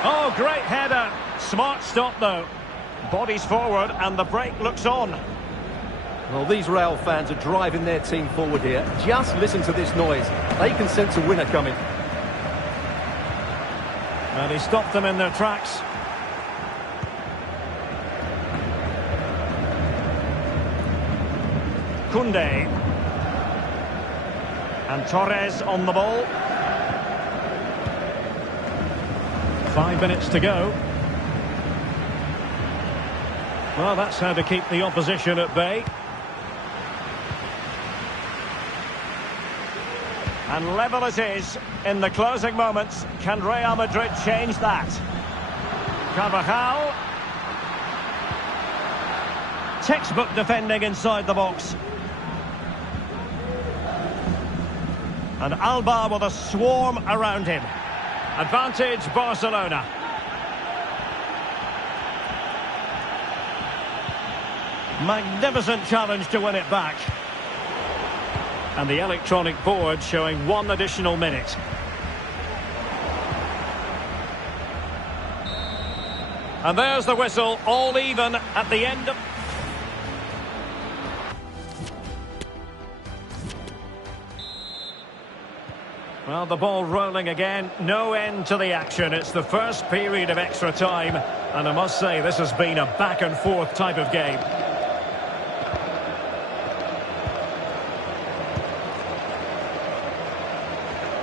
Oh, great header. Smart stop, though. Bodies forward and the break looks on. Well, these Real fans are driving their team forward here. Just listen to this noise. They can sense a winner coming. And he stopped them in their tracks. Koundé. And Torres on the ball. 5 minutes to go. Well, that's how to keep the opposition at bay. And level it is in the closing moments. Can Real Madrid change that? Carvajal. Textbook defending inside the box. And Alba with a swarm around him. Advantage Barcelona. Magnificent challenge to win it back. And the electronic board showing 1 additional minute. And there's the whistle, all even at the end of... Well, the ball rolling again, no end to the action. It's the first period of extra time, and I must say this has been a back and forth type of game.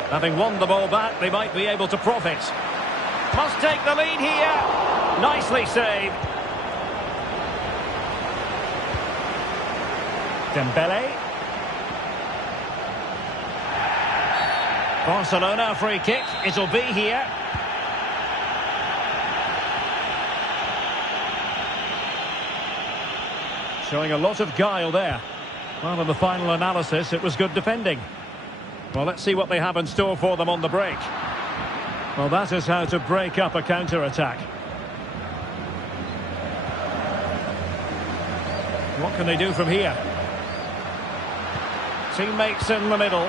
Having won the ball back, they might be able to profit. Must take the lead here. Nicely saved. Dembele. Barcelona free kick. It'll be here. Showing a lot of guile there. Well, in the final analysis, it was good defending. Well, let's see what they have in store for them on the break. Well, that is how to break up a counter-attack. What can they do from here? Teammates in the middle.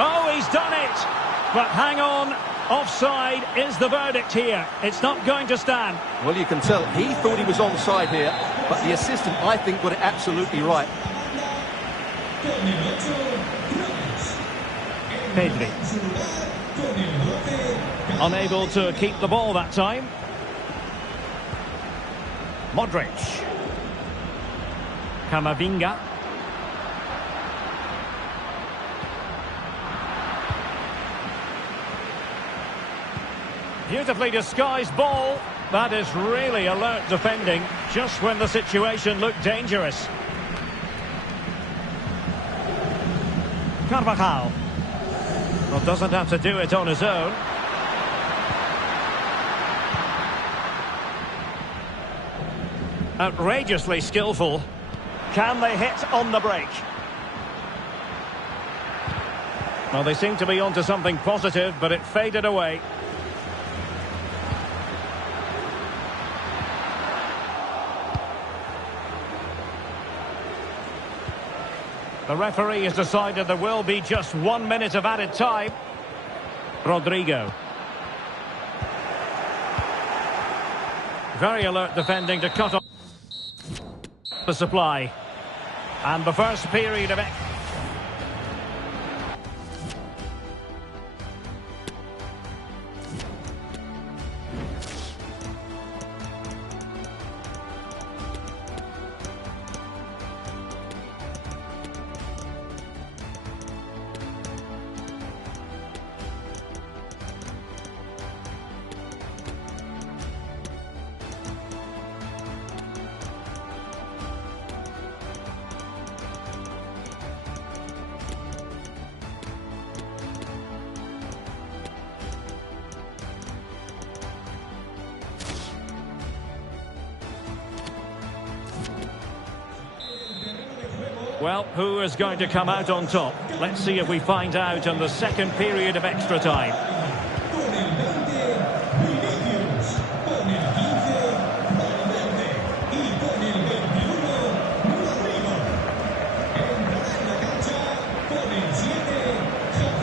Oh, he's done it! But hang on, offside is the verdict here. It's not going to stand. Well, you can tell he thought he was onside here. but the assistant, I think, got it absolutely right. Pedri. Unable to keep the ball that time. Modric. Camavinga. Beautifully disguised ball. That is really alert defending, just when the situation looked dangerous. Carvajal. Well, doesn't have to do it on his own. Outrageously skillful. Can they hit on the break? Well, they seem to be onto something positive, but it faded away. The referee has decided there will be just 1 minute of added time. Rodrigo. Very alert defending to cut off the supply. And the first period of... Well, who is going to come out on top? Let's see if we find out in the second period of extra time.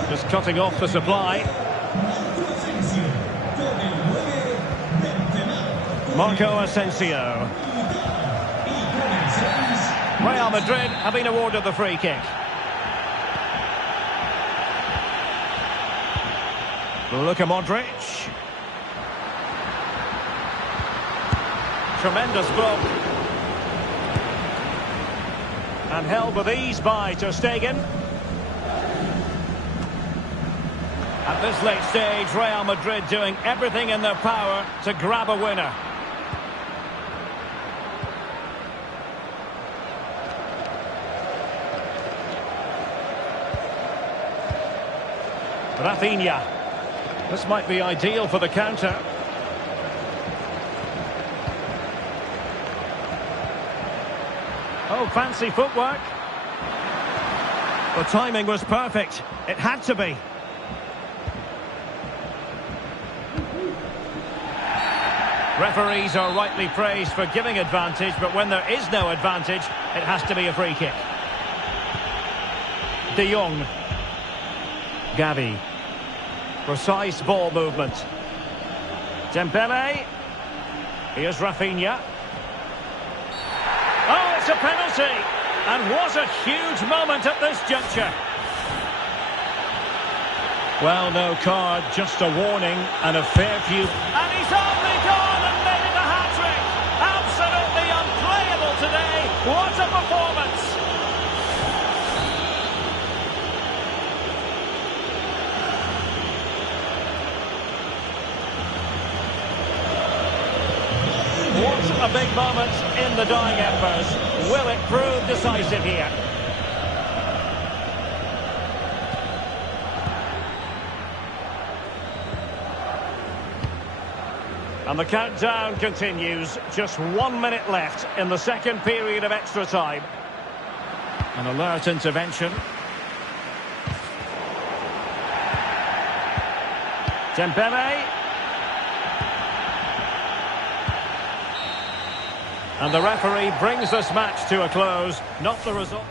Just cutting off the supply. Marco Asensio. Real Madrid have been awarded the free kick. Luka Modric. Tremendous block. And held with ease by Ter Stegen. At this late stage, Real Madrid doing everything in their power to grab a winner. Rafinha. This might be ideal for the counter. Oh, fancy footwork. The timing was perfect. It had to be. Referees are rightly praised for giving advantage, but when there is no advantage, it has to be a free kick. De Jong. Gavi. Precise ball movement. Dembele. Here's Rafinha. Oh, it's a penalty! And what a huge moment at this juncture. Well, no card, just a warning and a fair few. And he's only gone and made it a hat-trick! Absolutely unplayable today. What a performance! What a big moment in the dying embers. Will it prove decisive here? And the countdown continues. Just 1 minute left in the second period of extra time. An alert intervention. Dembele. And the referee brings this match to a close. Not the result.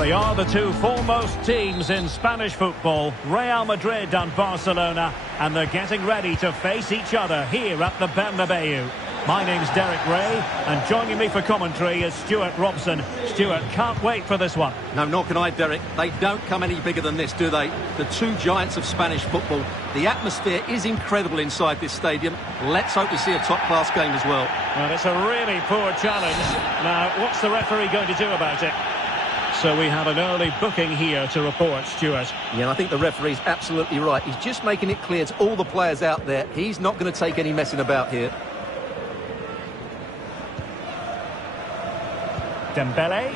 They are the two foremost teams in Spanish football, Real Madrid and Barcelona, and they're getting ready to face each other here at the Bernabeu. My name's Derek Ray, and joining me for commentary is Stuart Robson. Stuart, can't wait for this one. No, nor can I, Derek. They don't come any bigger than this, do they? The two giants of Spanish football. The atmosphere is incredible inside this stadium. Let's hope we see a top-class game as well. Well, it's a really poor challenge. Now, what's the referee going to do about it? So we have an early booking here to report, Stuart. Yeah, and I think the referee's absolutely right. He's just making it clear to all the players out there, he's not going to take any messing about here. Dembele.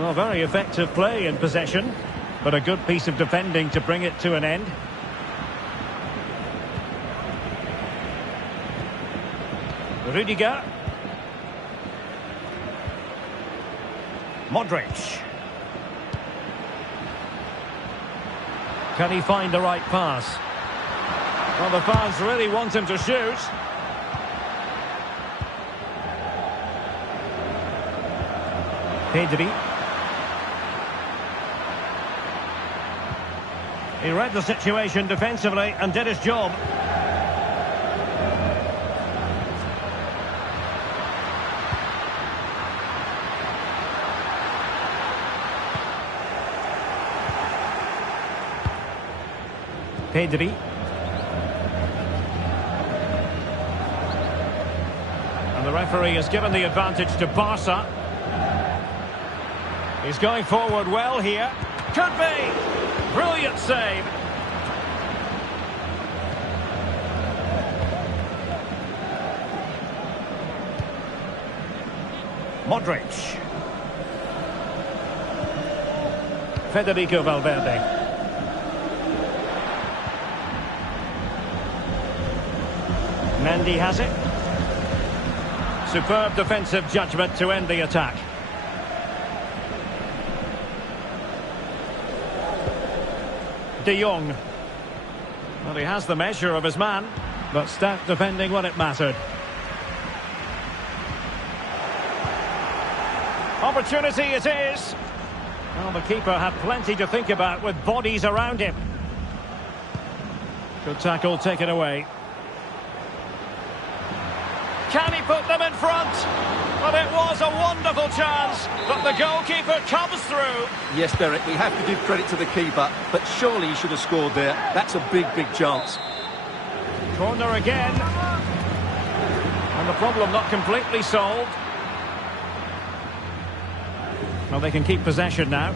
Well, very effective play in possession, but a good piece of defending to bring it to an end. Rudiger. Modric. Can he find the right pass? Well, the fans really want him to shoot. Pedri. He read the situation defensively and did his job. Pedri. And the referee has given the advantage to Barca. He's going forward well here. Could be! Brilliant save. Modric. Federico Valverde. Mendy has it. Superb defensive judgment to end the attack. De Jong. Well, he has the measure of his man, but stout defending when it mattered. Opportunity it is. Well, the keeper had plenty to think about with bodies around him. Good tackle taken away. Can he put them in front? Well, it was a wonderful chance, but the goalkeeper comes through. Yes, Derek, we have to give credit to the keeper, but surely he should have scored there. That's a big, big chance. Corner again. And the problem not completely solved. Well, they can keep possession now.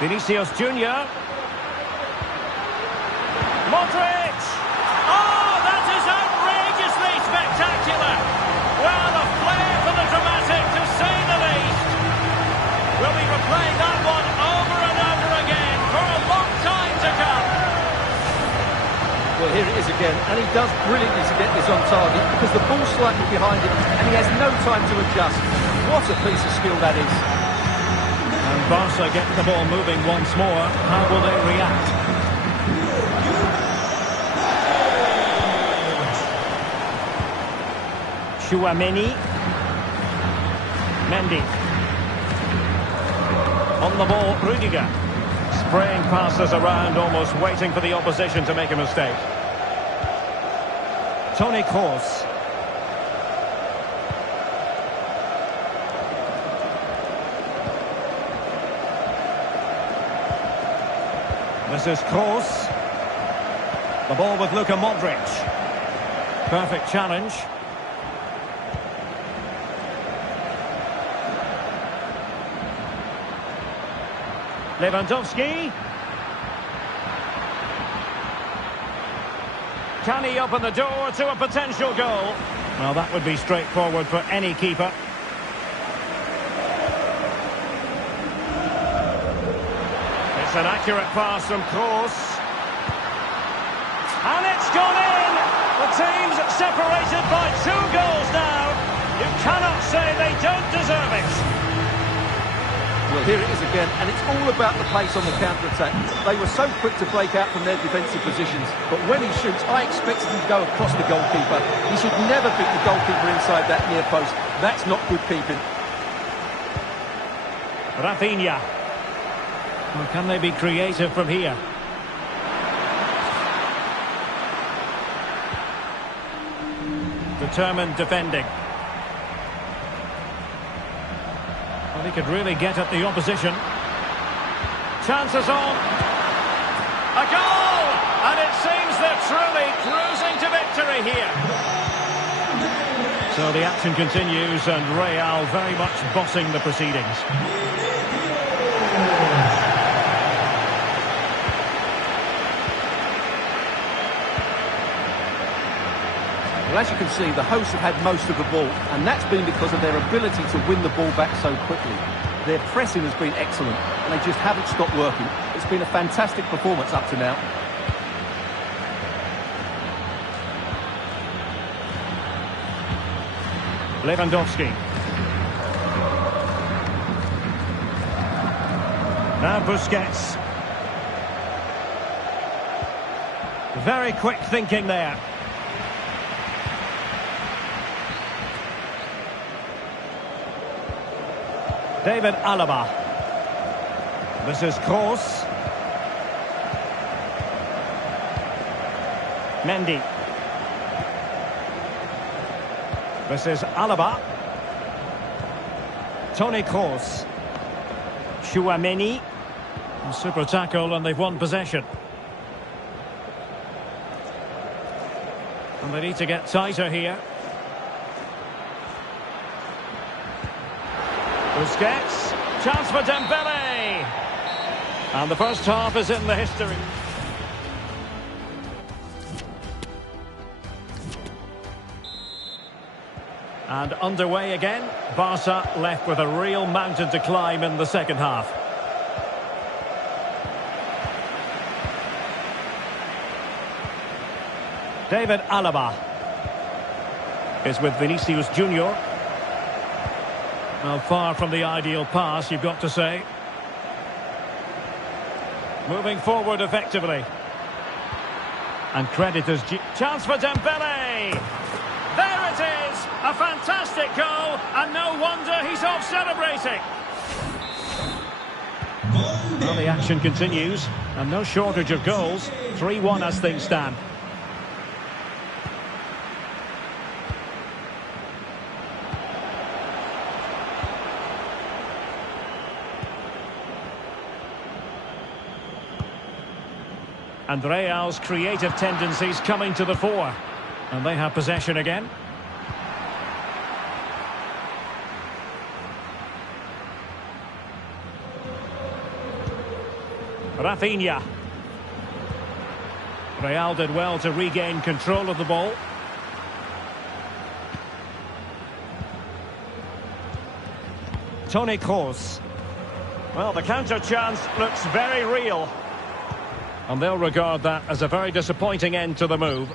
Vinicius Junior. Modric! Oh, that is outrageously spectacular! Well, a flair for the dramatic, to say the least. We'll be replaying that one over and over again for a long time to come. Well, here it is again, and he does brilliantly to get this on target because the ball's slightly behind him and he has no time to adjust. What a piece of skill that is. And Barca get the ball moving once more. How will they react? Tchouaméni. Mendy. On the ball, Rudiger. Spraying passes around, almost waiting for the opposition to make a mistake. Toni Kroos. This is Kroos. The ball with Luka Modric. Perfect challenge. Lewandowski. Can he open the door to a potential goal? Well, that would be straightforward for any keeper. It's an accurate pass from Kroos. And it's gone in! The team's separated by 2 goals now. You cannot say they don't deserve it. Well, here it is again, and it's all about the pace on the counter-attack. They were so quick to break out from their defensive positions, but when he shoots, I expected him to go across the goalkeeper. He should never beat the goalkeeper inside that near post. That's not good keeping. Rafinha. Well, can they be creative from here? Determined defending. Well, he could really get at the opposition. Chances on. A goal! And it seems they're truly cruising to victory here. So the action continues and Real very much bossing the proceedings. Well, as you can see, the hosts have had most of the ball, and that's been because of their ability to win the ball back so quickly. Their pressing has been excellent, and they just haven't stopped working. It's been a fantastic performance up to now. Lewandowski. Now Busquets. Very quick thinking there. David Alaba. This is Kroos. Mendy. This is Alaba. Toni Kroos. Tchouaméni. Super tackle and they've won possession. And they need to get tighter here. Busquets, chance for Dembele, and the first half is in the history. And underway again. Barca left with a real mountain to climb in the second half. David Alaba is with Vinicius Junior. Well, far from the ideal pass, you've got to say. Moving forward effectively. And credit is... Chance for Dembele! There it is! A fantastic goal, and no wonder he's off celebrating. Well, the action continues, and no shortage of goals. 3-1 as things stand. And Real's creative tendencies coming to the fore. And they have possession again. Rafinha. Real did well to regain control of the ball. Toni Kroos. Well, the counter chance looks very real. And they'll regard that as a very disappointing end to the move.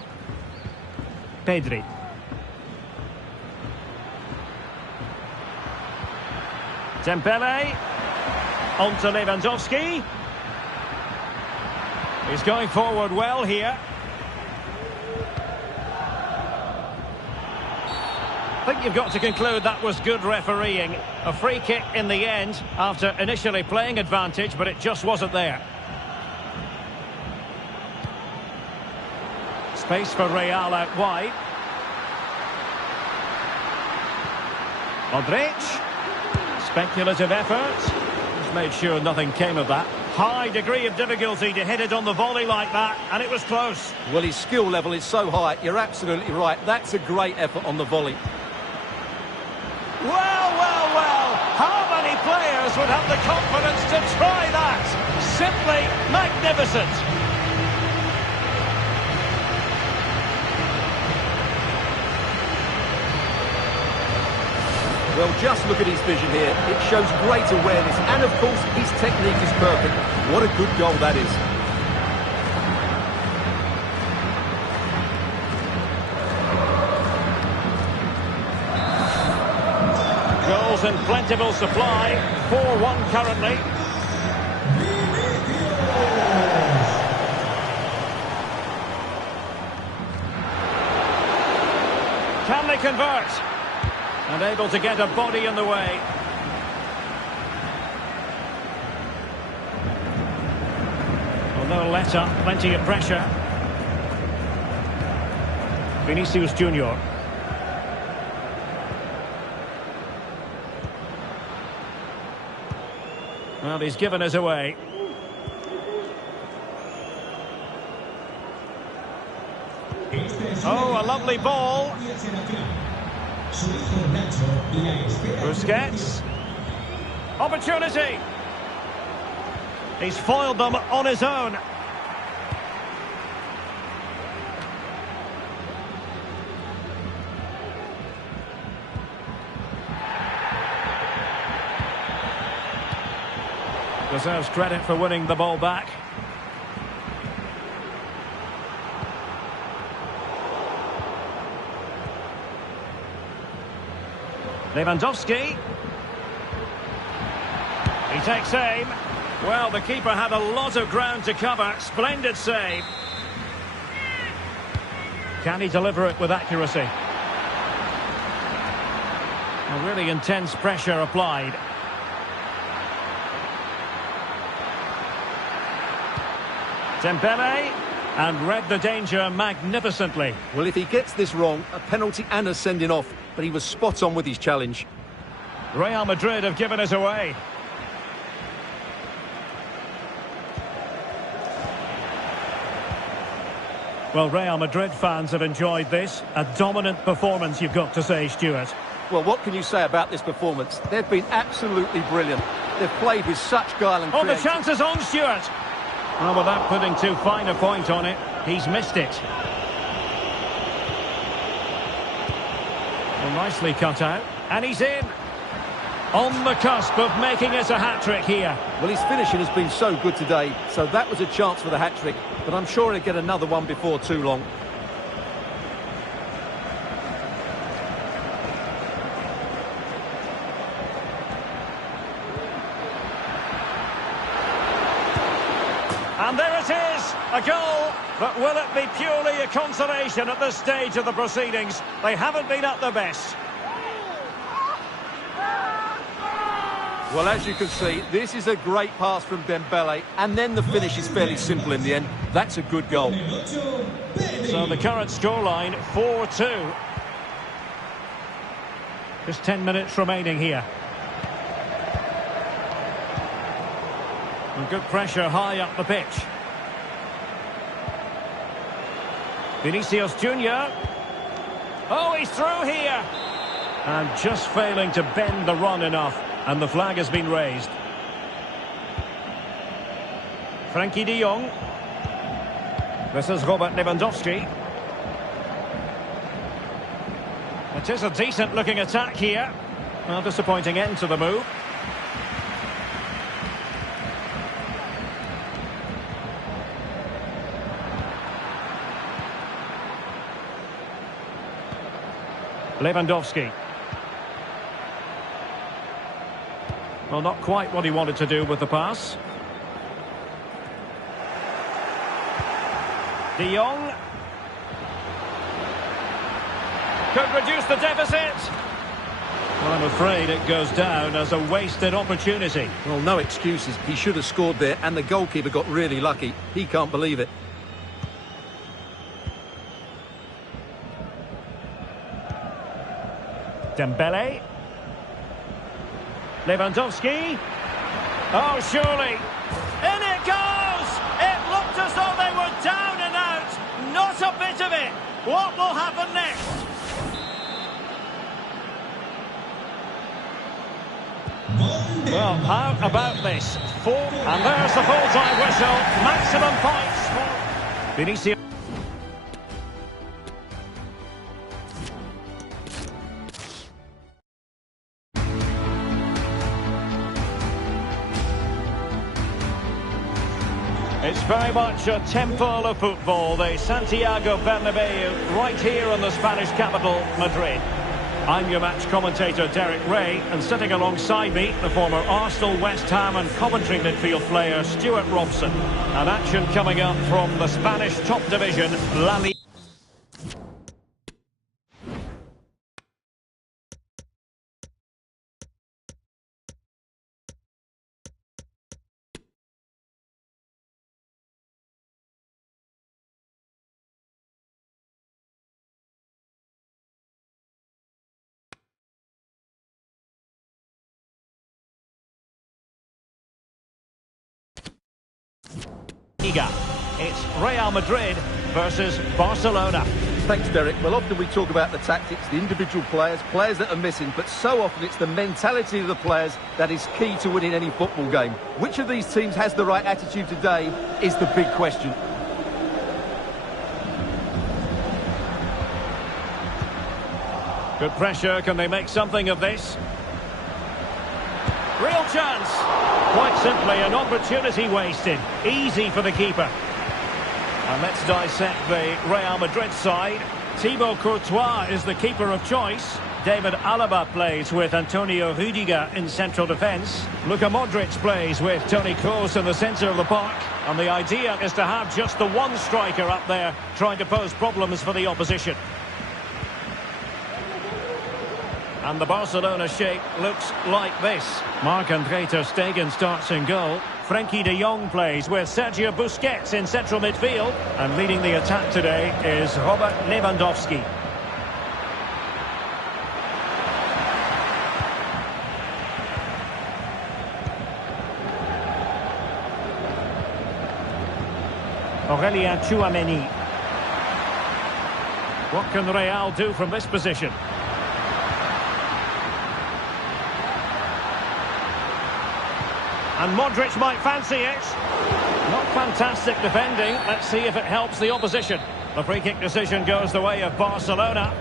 Pedri. Dembele. On to Lewandowski. He's going forward well here. I think you've got to conclude that was good refereeing. A free kick in the end after initially playing advantage, but it just wasn't there. Space for Real out wide. Modric. Speculative effort. He's made sure nothing came of that. High degree of difficulty to hit it on the volley like that, and it was close. Well, his skill level is so high, you're absolutely right. That's a great effort on the volley. Well, well, well. How many players would have the confidence to try that? Simply magnificent. Well, just look at his vision here. It shows great awareness, and of course, his technique is perfect. What a good goal that is. Goals in plentiful supply. 4-1 currently. Can they convert? And able to get a body in the way. Well, no let up, plenty of pressure. Vinicius Junior. Well, he's given us away. Oh, a lovely ball. Busquets. Opportunity. He's foiled them on his own. Deserves credit for winning the ball back. Lewandowski. He takes aim. Well, the keeper had a lot of ground to cover. Splendid save. Can he deliver it with accuracy? A really intense pressure applied. Dembele, and read the danger magnificently. Well, if he gets this wrong, a penalty and a sending off, but he was spot on with his challenge. Real Madrid have given us away. Well, Real Madrid fans have enjoyed this. A dominant performance, you've got to say, Stuart. Well, what can you say about this performance? They've been absolutely brilliant. They've played with such guile and creativity. Oh, the chance is on, Stuart. Well, without putting too fine a point on it, he's missed it. Well, nicely cut out. And he's in. On the cusp of making it a hat-trick here. Well, his finishing has been so good today, so that was a chance for the hat-trick, but I'm sure he'll get another one before too long. And there it is, a goal. But will it be purely a consolation at this stage of the proceedings? They haven't been at their best. Well, as you can see, this is a great pass from Dembele, and then the finish is fairly simple in the end. That's a good goal. So the current scoreline, 4-2. Just 10 minutes remaining here. And good pressure high up the pitch. Vinicius Junior. Oh, he's through here. And just failing to bend the run enough. And the flag has been raised. Frankie de Jong. This is Robert Lewandowski. It is a decent-looking attack here. Well, disappointing end to the move. Lewandowski. Well, not quite what he wanted to do with the pass. De Jong. Could reduce the deficit. Well, I'm afraid it goes down as a wasted opportunity. Well, no excuses. He should have scored there, and the goalkeeper got really lucky. He can't believe it. Dembele. Lewandowski. Oh, surely. In it goes! It looked as though they were down and out. Not a bit of it. What will happen next? Well, how about this? And there's the full-time whistle. Maximum points. Vinicius. It's very much a temple of football, the Santiago Bernabeu, right here in the Spanish capital, Madrid. I'm your match commentator, Derek Ray, and sitting alongside me, the former Arsenal, West Ham and Coventry midfield player, Stuart Robson. And action coming up from the Spanish top division, La Liga. It's Real Madrid versus Barcelona. Thanks, Derek. Well, often we talk about the tactics, the individual players that are missing, but so often it's the mentality of the players that is key to winning any football game. Which of these teams has the right attitude today is the big question. Good pressure. Can they make something of this? Real chance. Quite simply, an opportunity wasted. Easy for the keeper. And let's dissect the Real Madrid side. Thibaut Courtois is the keeper of choice. David Alaba plays with Antonio Rudiger in central defence. Luka Modric plays with Toni Kroos in the centre of the park. And the idea is to have just the one striker up there trying to pose problems for the opposition. And the Barcelona shape looks like this. Marc-André ter Stegen starts in goal. Frenkie de Jong plays with Sergio Busquets in central midfield. And leading the attack today is Robert Lewandowski. Aurélien Tchouaméni. What can Real do from this position? And Modric might fancy it. Not fantastic defending. Let's see if it helps the opposition. The free kick decision goes the way of Barcelona.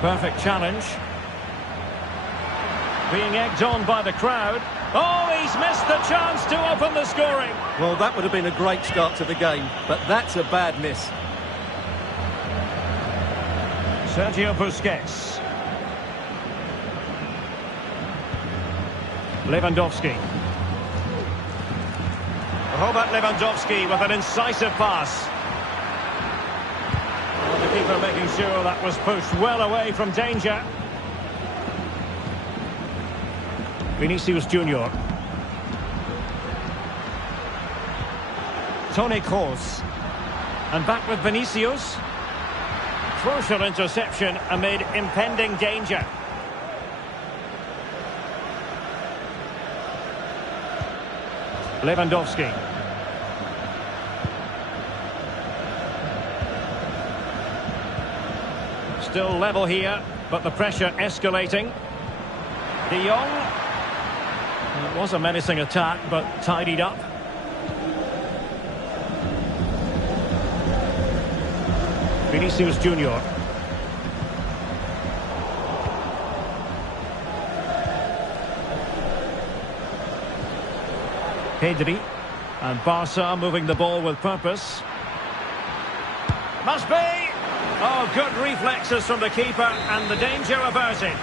Perfect challenge. Being egged on by the crowd. Oh, he's missed the chance to open the scoring. Well, that would have been a great start to the game, but that's a bad miss. Sergio Busquets. Lewandowski. Robert Lewandowski with an incisive pass. Well, the keeper making sure that was pushed well away from danger. Vinicius Junior. Toni Kroos. And back with Vinicius. Crucial interception amid impending danger. Lewandowski. Still level here, but the pressure escalating. De Jong. It was a menacing attack, but tidied up. Vinicius Junior. Pedri. And Barca moving the ball with purpose. Must be! Oh, good reflexes from the keeper and the danger averted.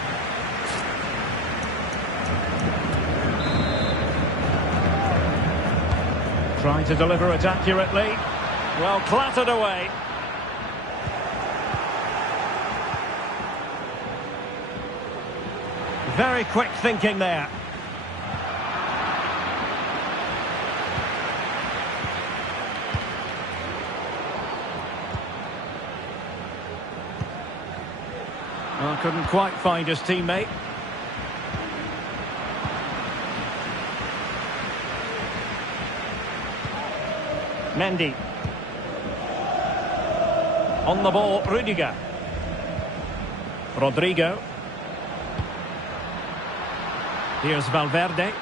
Trying to deliver it accurately. Well, clattered away. Very quick thinking there. Well, couldn't quite find his teammate. Mendy. On the ball, Rudiger. Rodrigo. Here's Valverde.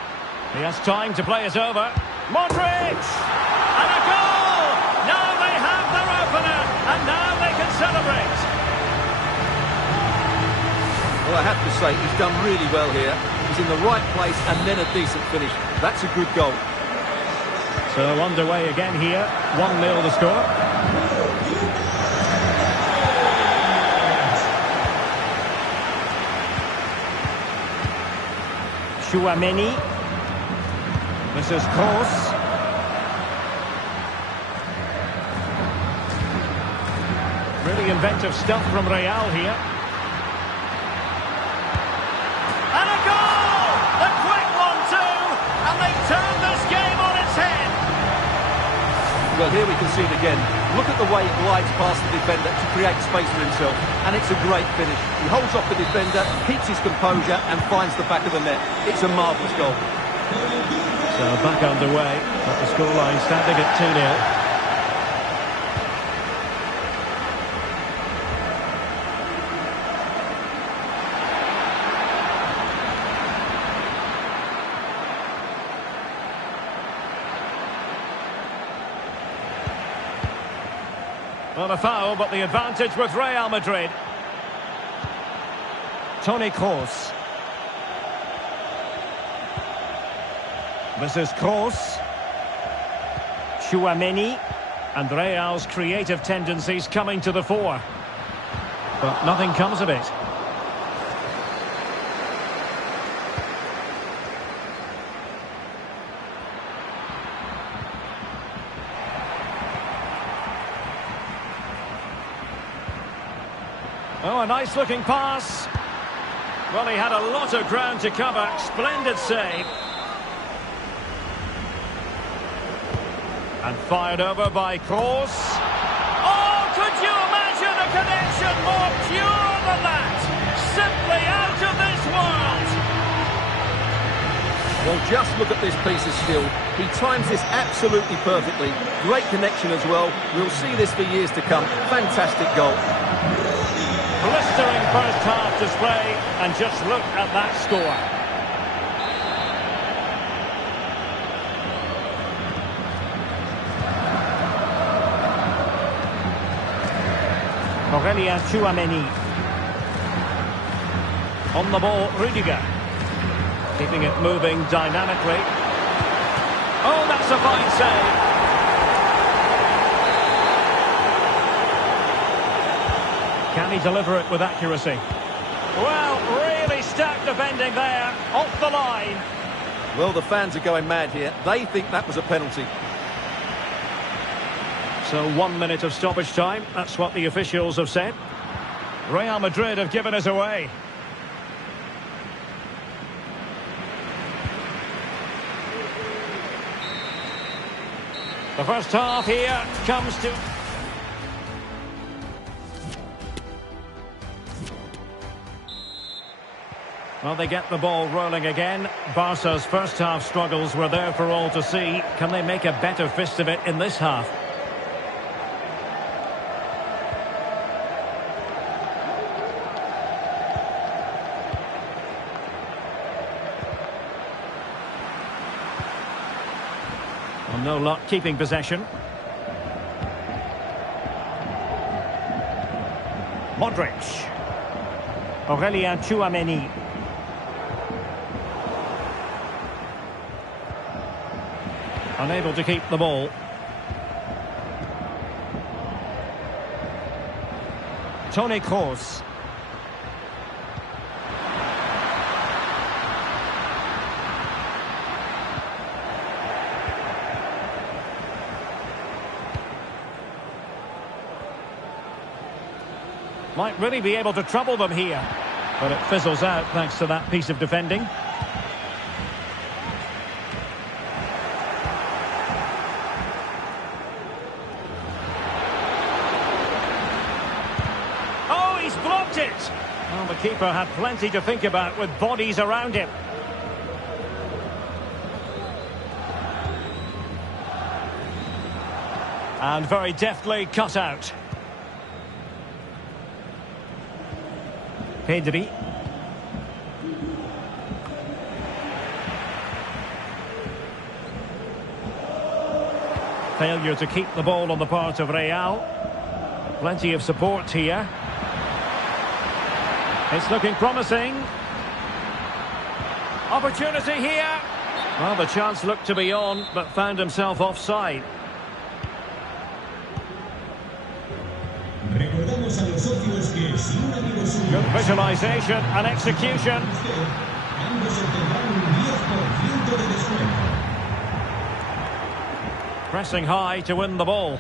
He has time to play it over. Modric! And a goal! Now they have their opener, and now they can celebrate. Well, I have to say, he's done really well here. He's in the right place and then a decent finish. That's a good goal. So underway again here. 1-0 the score. Chouameni. This is Kroos. Really inventive stuff from Real here. And a goal! A quick one too! And they turn this game on its head! Well, here we can see it again. Look at the way he glides past the defender to create space for himself. And it's a great finish. He holds off the defender, keeps his composure and finds the back of the net. It's a marvellous goal. So back underway, but the scoreline standing at 2-0. Well, a foul, but the advantage with Real Madrid. Toni Kroos. This is Kroos. Chouameni. And Real's creative tendencies coming to the fore. But nothing comes of it. Oh, a nice-looking pass. Well, he had a lot of ground to cover. Splendid save. And fired over by Kroos. Oh, could you imagine a connection more pure than that? Simply out of this world. Well, just look at this piece of skill. He times this absolutely perfectly. Great connection as well. We'll see this for years to come. Fantastic goal. Blistering first half display, and just look at that score. Aurelien Chouameni. On the ball, Rudiger. Keeping it moving dynamically. Oh, that's a fine save. Can he deliver it with accuracy? Well, really stuck defending there, off the line. Well, the fans are going mad here. They think that was a penalty. So 1 minute of stoppage time, that's what the officials have said. Real Madrid have given us away. The first half here comes to... Well, they get the ball rolling again. Barca's first half struggles were there for all to see. Can they make a better fist of it in this half? Well, no luck keeping possession. Modric. Aurelien Chouameni. Unable to keep the ball. Toni Kroos. Might really be able to trouble them here. But it fizzles out thanks to that piece of defending. Blocked it. Well, the keeper had plenty to think about with bodies around him. And very deftly cut out. Pedri. Failure to keep the ball on the part of Real. Plenty of support here. It's looking promising. Opportunity here. Well, the chance looked to be on, but found himself offside. Good visualization and execution. Ambos obtendrán un 10% de descuento. Pressing high to win the ball.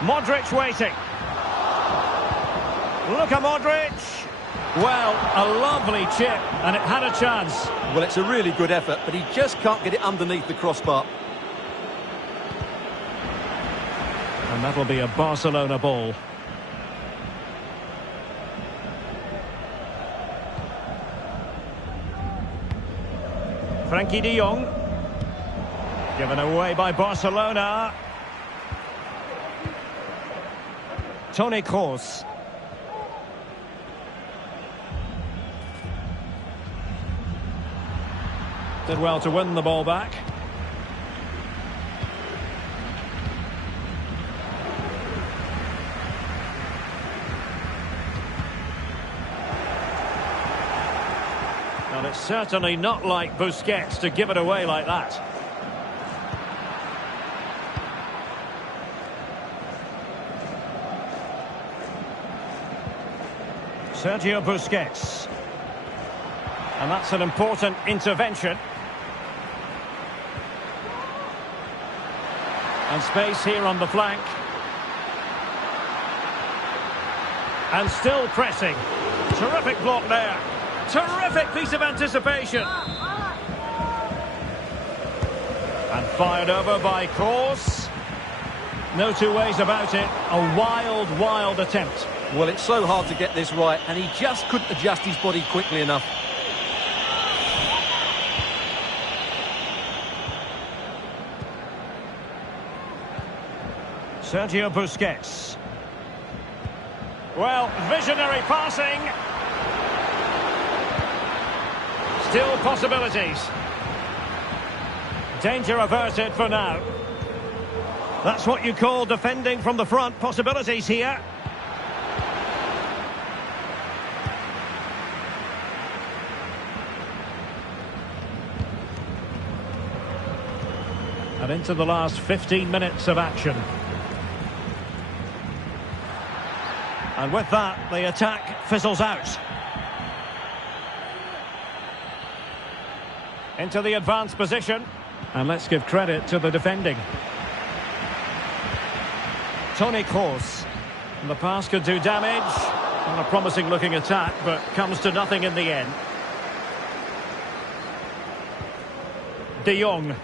Modric waiting. Luka Modric. Well, a lovely chip, and it had a chance. Well, it's a really good effort, but he just can't get it underneath the crossbar. And that'll be a Barcelona ball. Frankie de Jong. Given away by Barcelona. Toni Kroos. Did well to win the ball back. Well, it's certainly not like Busquets to give it away like that. Sergio Busquets. And that's an important intervention. And space here on the flank. And still pressing. Terrific block there. Terrific piece of anticipation. And fired over by Kroos. No two ways about it. A wild, wild attempt. Well, it's so hard to get this right, and he just couldn't adjust his body quickly enough. Sergio Busquets. Well, visionary passing. Still possibilities. Danger averted for now. That's what you call defending from the front. Possibilities here. And into the last 15 minutes of action. And with that, the attack fizzles out. Into the advanced position. And let's give credit to the defending. Toni Kroos. And the pass could do damage. And a promising looking attack, but comes to nothing in the end. De Jong.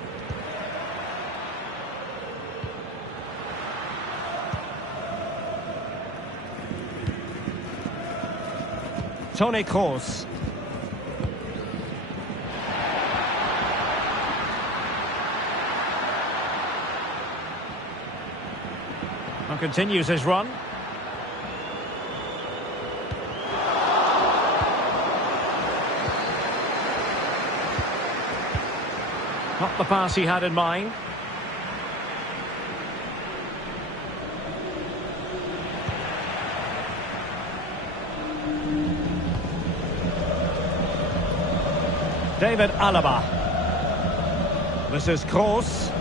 Toni Kroos. And continues his run. Not the pass he had in mind. David Alaba. This is Kroos.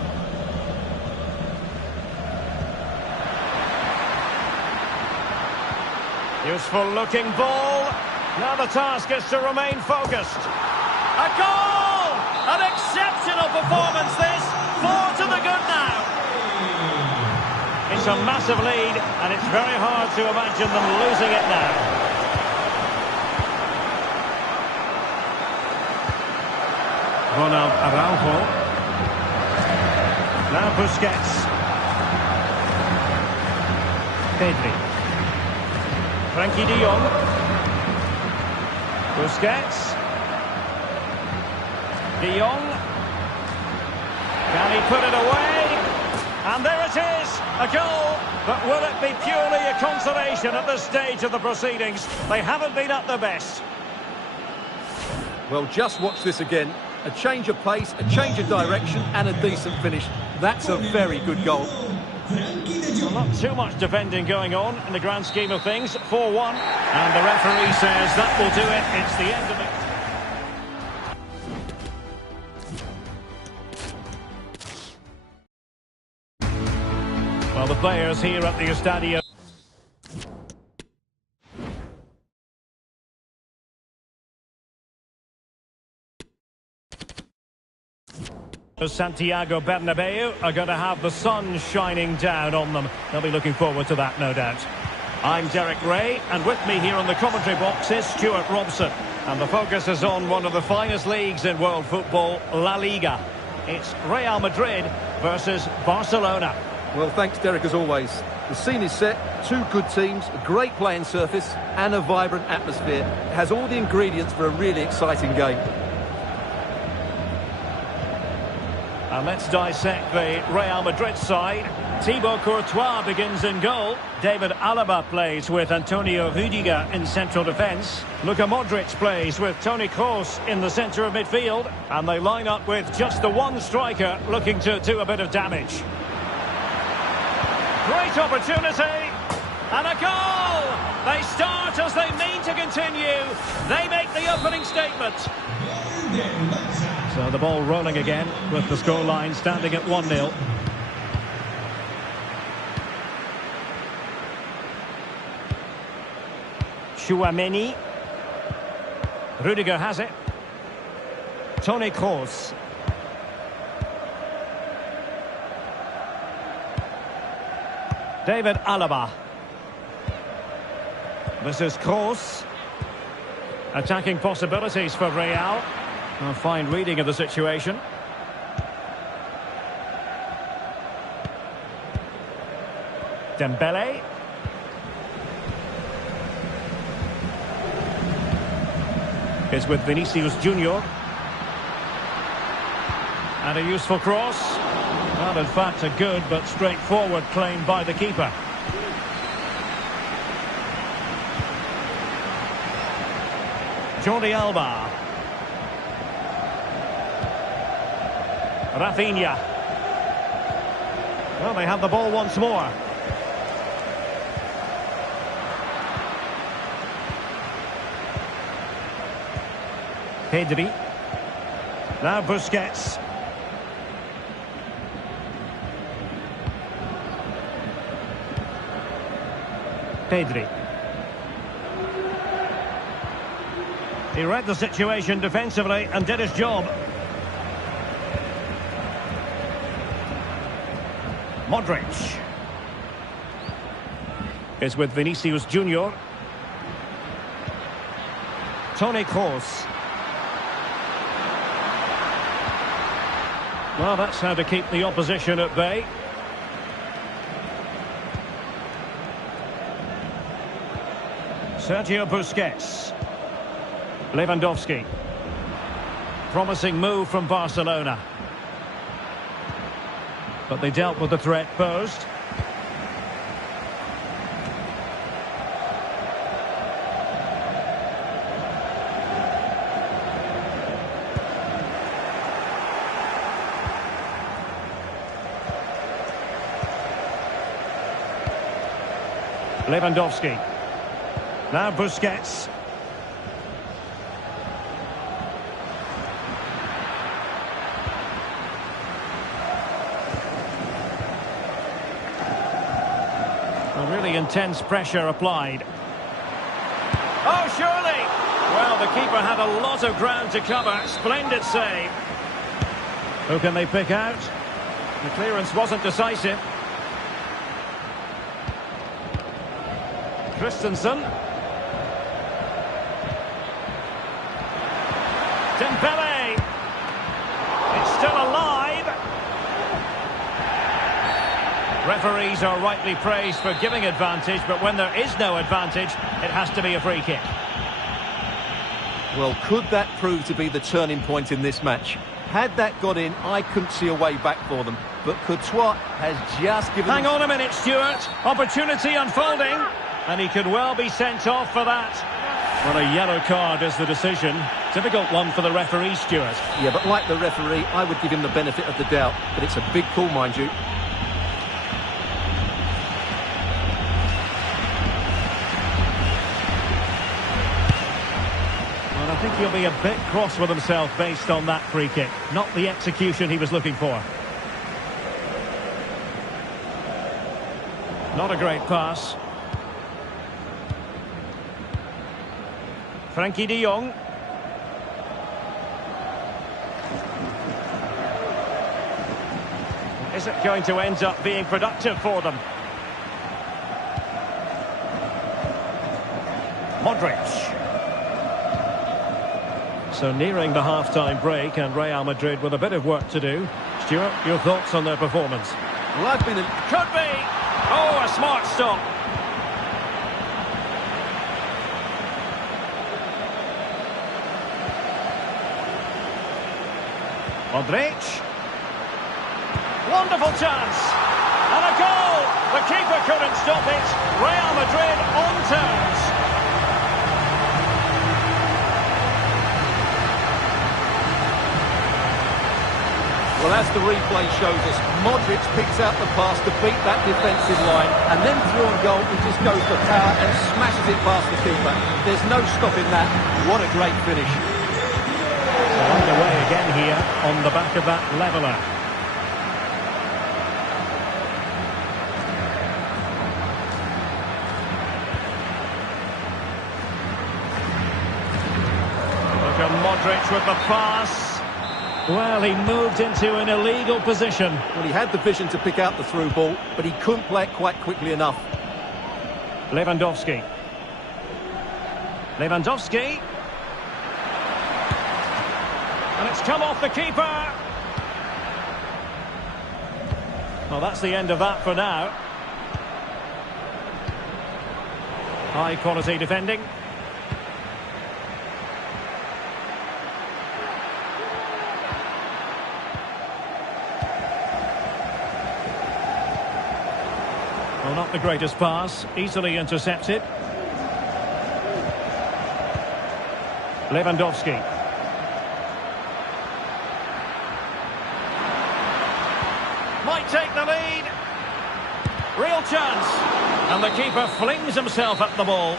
Useful looking ball. Now the task is to remain focused. A goal! An exceptional performance this. 4 to the good now. It's a massive lead and it's very hard to imagine them losing it now. Ronald Araujo. Now Busquets. Pedri. Frankie de Jong. Busquets. De Jong. Can he put it away? And there it is, a goal. But will it be purely a consolation at this stage of the proceedings? They haven't been at their best. Well, just watch this again. A change of pace, a change of direction, and a decent finish. That's a very good goal. Well, not too much defending going on in the grand scheme of things. 4-1. And the referee says that will do it. It's the end of it. Well, the players here at the Estadio. Santiago Bernabeu are going to have the sun shining down on them. They'll be looking forward to that, no doubt. I'm Derek Ray, and with me here in the commentary box is Stuart Robson. And the focus is on one of the finest leagues in world football, La Liga. It's Real Madrid versus Barcelona. Well, thanks, Derek, as always. The scene is set, two good teams, a great playing surface and a vibrant atmosphere. It has all the ingredients for a really exciting game. And let's dissect the Real Madrid side. Thibaut Courtois begins in goal. David Alaba plays with Antonio Rudiger in central defence. Luka Modric plays with Toni Kroos in the centre of midfield. And they line up with just the one striker looking to do a bit of damage. Great opportunity. And a goal! They start as they mean to continue. They make the opening statement. So the ball rolling again with the scoreline standing at 1-0. Tchouaméni. Rudiger has it. Toni Kroos. David Alaba. This is Kroos. Attacking possibilities for Real. A fine reading of the situation. Dembele. Is with Vinicius Junior. And a useful cross. Well, in fact, a good but straightforward claim by the keeper. Jordi Alba. Rafinha. Well, they have the ball once more. Pedri. Now Busquets. Pedri. He read the situation defensively and did his job. Modric is with Vinicius Junior. Toni Kroos. Well, that's how to keep the opposition at bay. Sergio Busquets. Lewandowski. Promising move from Barcelona. But they dealt with the threat posed. Lewandowski. Now Busquets. A really intense pressure applied. Oh, surely! Well, the keeper had a lot of ground to cover. Splendid save. Who can they pick out? The clearance wasn't decisive. Christensen. Dembele. It's still alive. Referees are rightly praised for giving advantage, but when there is no advantage, it has to be a free kick. Well, could that prove to be the turning point in this match? Had that got in, I couldn't see a way back for them. But Courtois has just given... Hang on a minute, Stuart. Opportunity unfolding. And he could well be sent off for that. Well, a yellow card is the decision. Difficult one for the referee, Stuart. Yeah, but like the referee, I would give him the benefit of the doubt. But it's a big call, mind you. Well, I think he'll be a bit cross with himself based on that free kick. Not the execution he was looking for. Not a great pass. Frankie de Jong. Is it going to end up being productive for them? Modric. So nearing the half-time break, and Real Madrid with a bit of work to do. Stuart, your thoughts on their performance? Well, I've been... Could be! Oh, a smart stop. Modric. Wonderful chance. And a goal! The keeper couldn't stop it. Real Madrid on terms. Well, as the replay shows us, Modric picks out the pass to beat that defensive line, and then through on goal, he just goes for power and smashes it past the keeper. There's no stopping that. What a great finish. So underway again here on the back of that leveller. Look at Modric with the pass. Well, he moved into an illegal position. Well, he had the vision to pick out the through ball, but he couldn't play it quite quickly enough. Lewandowski. Lewandowski. And it's come off the keeper. Well, that's the end of that for now. High quality defending. Well, not the greatest pass, easily intercepted. Lewandowski. Might take the lead. Real chance. And the keeper flings himself at the ball.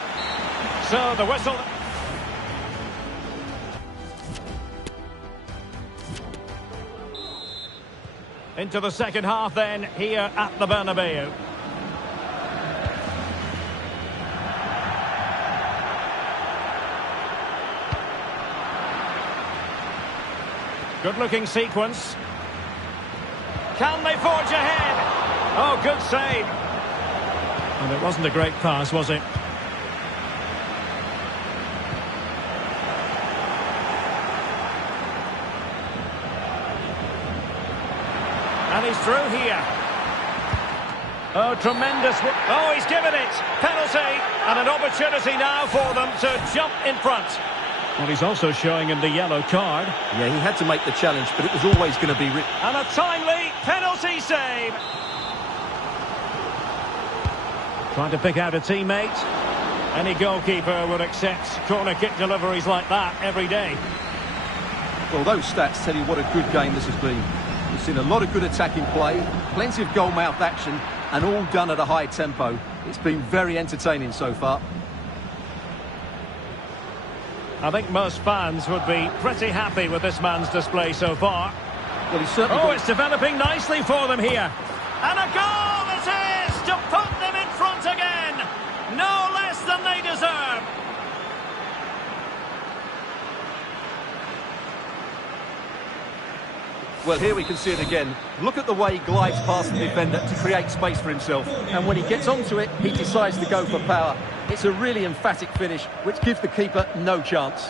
So the whistle... Into the second half then, here at the Bernabeu. Good-looking sequence. Can they forge ahead? Oh, good save. And it wasn't a great pass, was it? And he's through here. Oh, tremendous. Oh, he's given it. Penalty. And an opportunity now for them to jump in front. Well, he's also showing him the yellow card. Yeah, he had to make the challenge, but it was always going to be... And a timely penalty save. Trying to pick out a teammate. Any goalkeeper would accept corner kick deliveries like that every day. Well, those stats tell you what a good game this has been. We've seen a lot of good attacking play, plenty of goal-mouth action, and all done at a high tempo. It's been very entertaining so far. I think most fans would be pretty happy with this man's display so far. Well, he's certainly... Oh, it's developing nicely for them here. And a goal it is to put them in front again. No less than they deserve. Well, here we can see it again. Look at the way he glides past the defender to create space for himself. And when he gets onto it, he decides to go for power. It's a really emphatic finish, which gives the keeper no chance.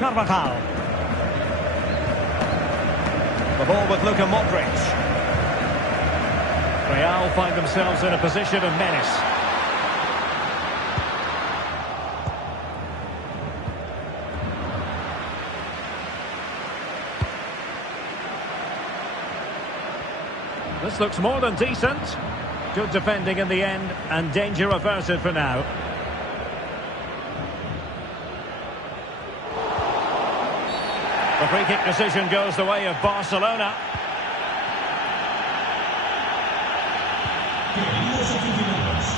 Carvajal. The ball with Luka Modric. Real find themselves in a position of menace. This looks more than decent. Good defending in the end, and danger averted for now. The free kick decision goes the way of Barcelona.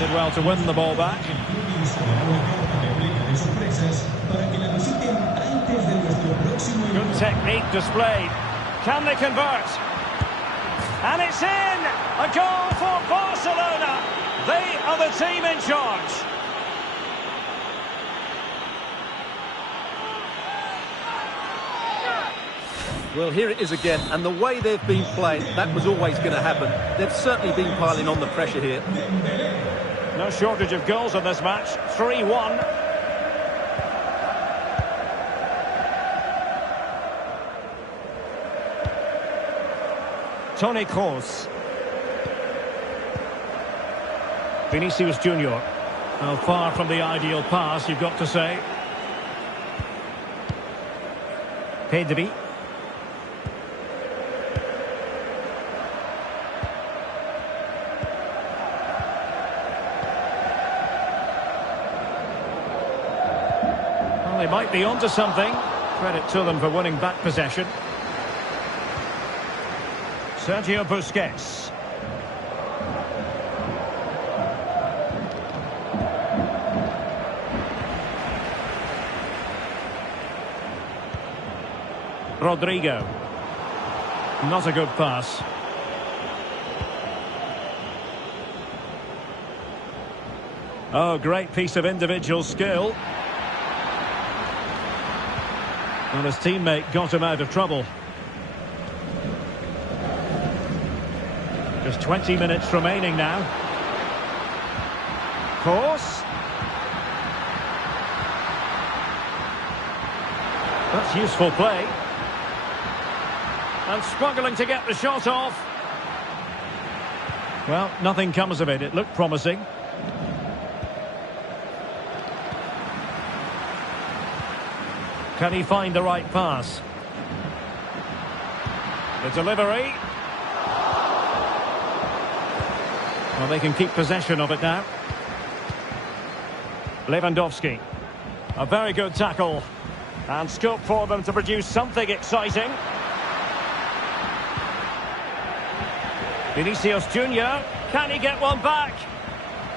Did well to win the ball back. Good technique displayed. Can they convert? And it's in! A goal for Barcelona! They are the team in charge. Well, here it is again, and the way they've been playing, that was always going to happen. They've certainly been piling on the pressure here. No shortage of goals in this match. 3-1. Toni Kroos. Vinicius Junior. Well, far from the ideal pass, you've got to say. Pedri. Well, they might be onto something. Credit to them for winning back possession. Sergio Busquets. Rodrigo. Not a good pass. Oh, great piece of individual skill. And his teammate got him out of trouble. Just 20 minutes remaining now. Kroos. That's useful play. And struggling to get the shot off. Well, nothing comes of it. It looked promising. Can he find the right pass? The delivery. Well, they can keep possession of it now. Lewandowski. A very good tackle. And scope for them to produce something exciting. Vinicius Junior. Can he get one back?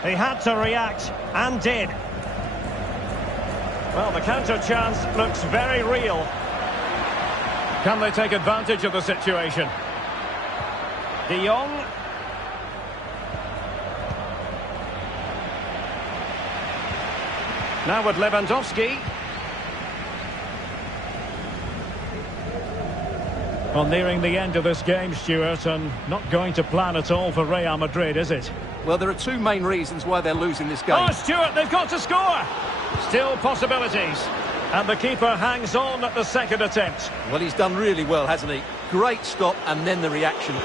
He had to react and did. Well, the counter chance looks very real. Can they take advantage of the situation? De Jong. Now with Lewandowski. Well, nearing the end of this game, Stuart, and not going to plan at all for Real Madrid, is it? Well, there are two main reasons why they're losing this game. Oh, Stuart, they've got to score! Still possibilities. And the keeper hangs on at the second attempt. Well, he's done really well, hasn't he? Great stop, and then the reaction.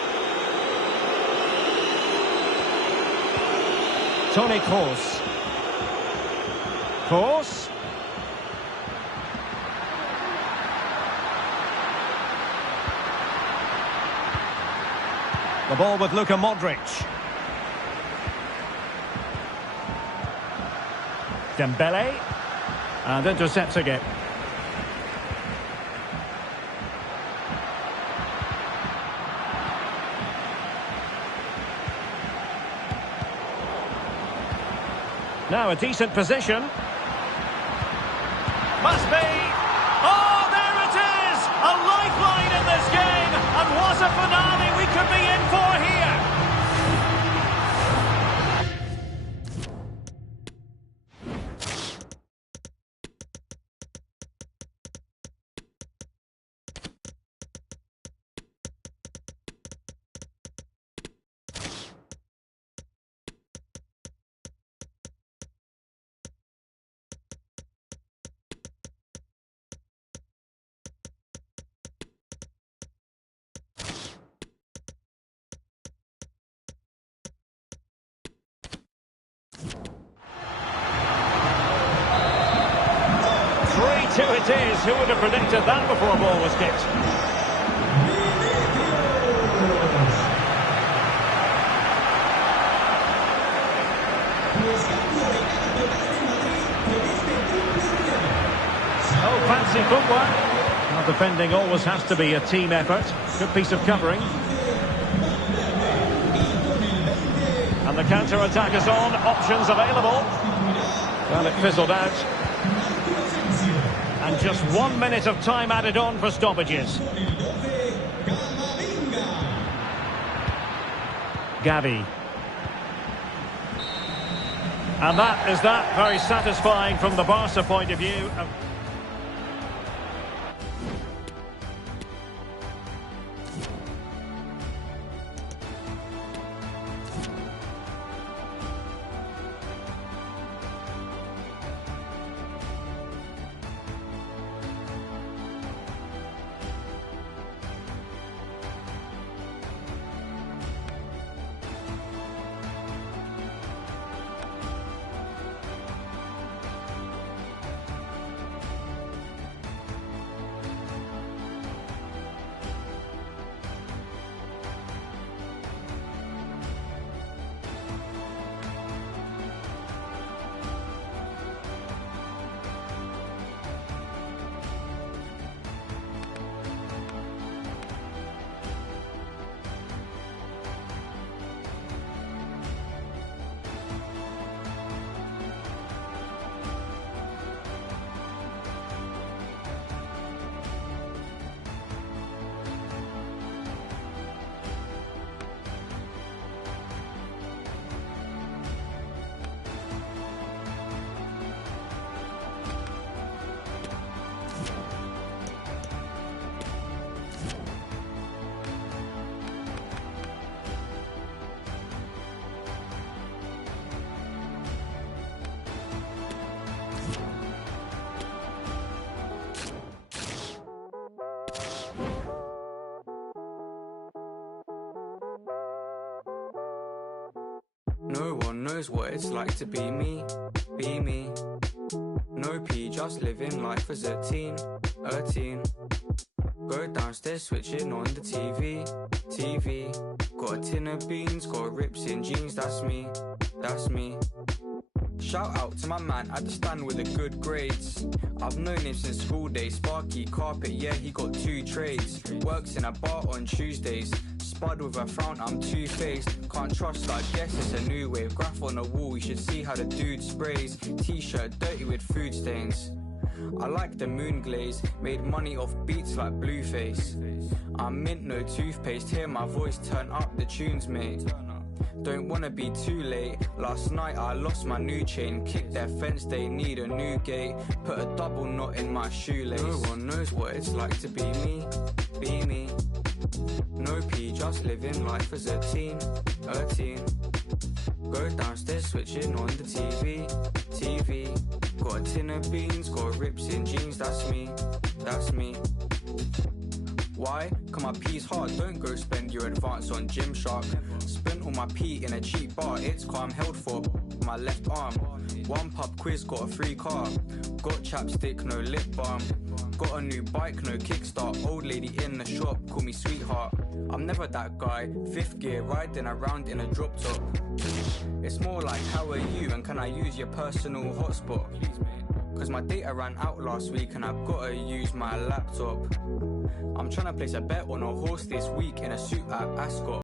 Toni Kroos. Kroos. The ball with Luka Modric. Dembele. And intercepts again. Now a decent position. Must be. Oh, there it is! A lifeline in this game. And what a finale we could be in for here. Two it is. Who would have predicted that before a ball was kicked? Oh, fancy footwork. Well, defending always has to be a team effort. Good piece of covering. And the counter-attack is on. Options available. Well, it fizzled out. And just 1 minute of time added on for stoppages. Gavi. And that is that. Very satisfying from the Barca point of view. knows what it's like to be me, be me. No P, just living life as a teen. Go downstairs, switching on the TV. Got a tin of beans, got rips in jeans, that's me. Shout out to my man at the stand with the good grades. I've known him since school days. Sparky carpet, yeah, he got 2 trades. Works in a bar on Tuesdays. Spud with a frown, I'm two-faced. Can't trust, I guess it's a new wave. Graph on the wall, you should see how the dude sprays. T-shirt dirty with food stains. I like the moon glaze. Made money off beats like Blueface. I'm mint, no toothpaste. Hear my voice, turn up the tunes, mate. Don't wanna be too late. Last night I lost my new chain. Kicked their fence, they need a new gate. Put a double knot in my shoelace. No one knows what it's like to be me, be me. No P, just living life as a teen. Go downstairs, switching on the TV. Got a tin of beans, got rips in jeans, that's me. Why? Cause my P's hard, don't go spend your advance on Gymshark. Spent all my P in a cheap bar, it's calm held for my left arm. One pub quiz, got a free car. Got chapstick, no lip balm. Got a new bike, no kickstart. Old lady in the shop, call me sweetheart. I'm never that guy, 5th gear, riding around in a drop top. It's more like, how are you and can I use your personal hotspot? Cause my data ran out last week and I've gotta use my laptop. I'm trying to place a bet on a horse this week in a suit at Ascot.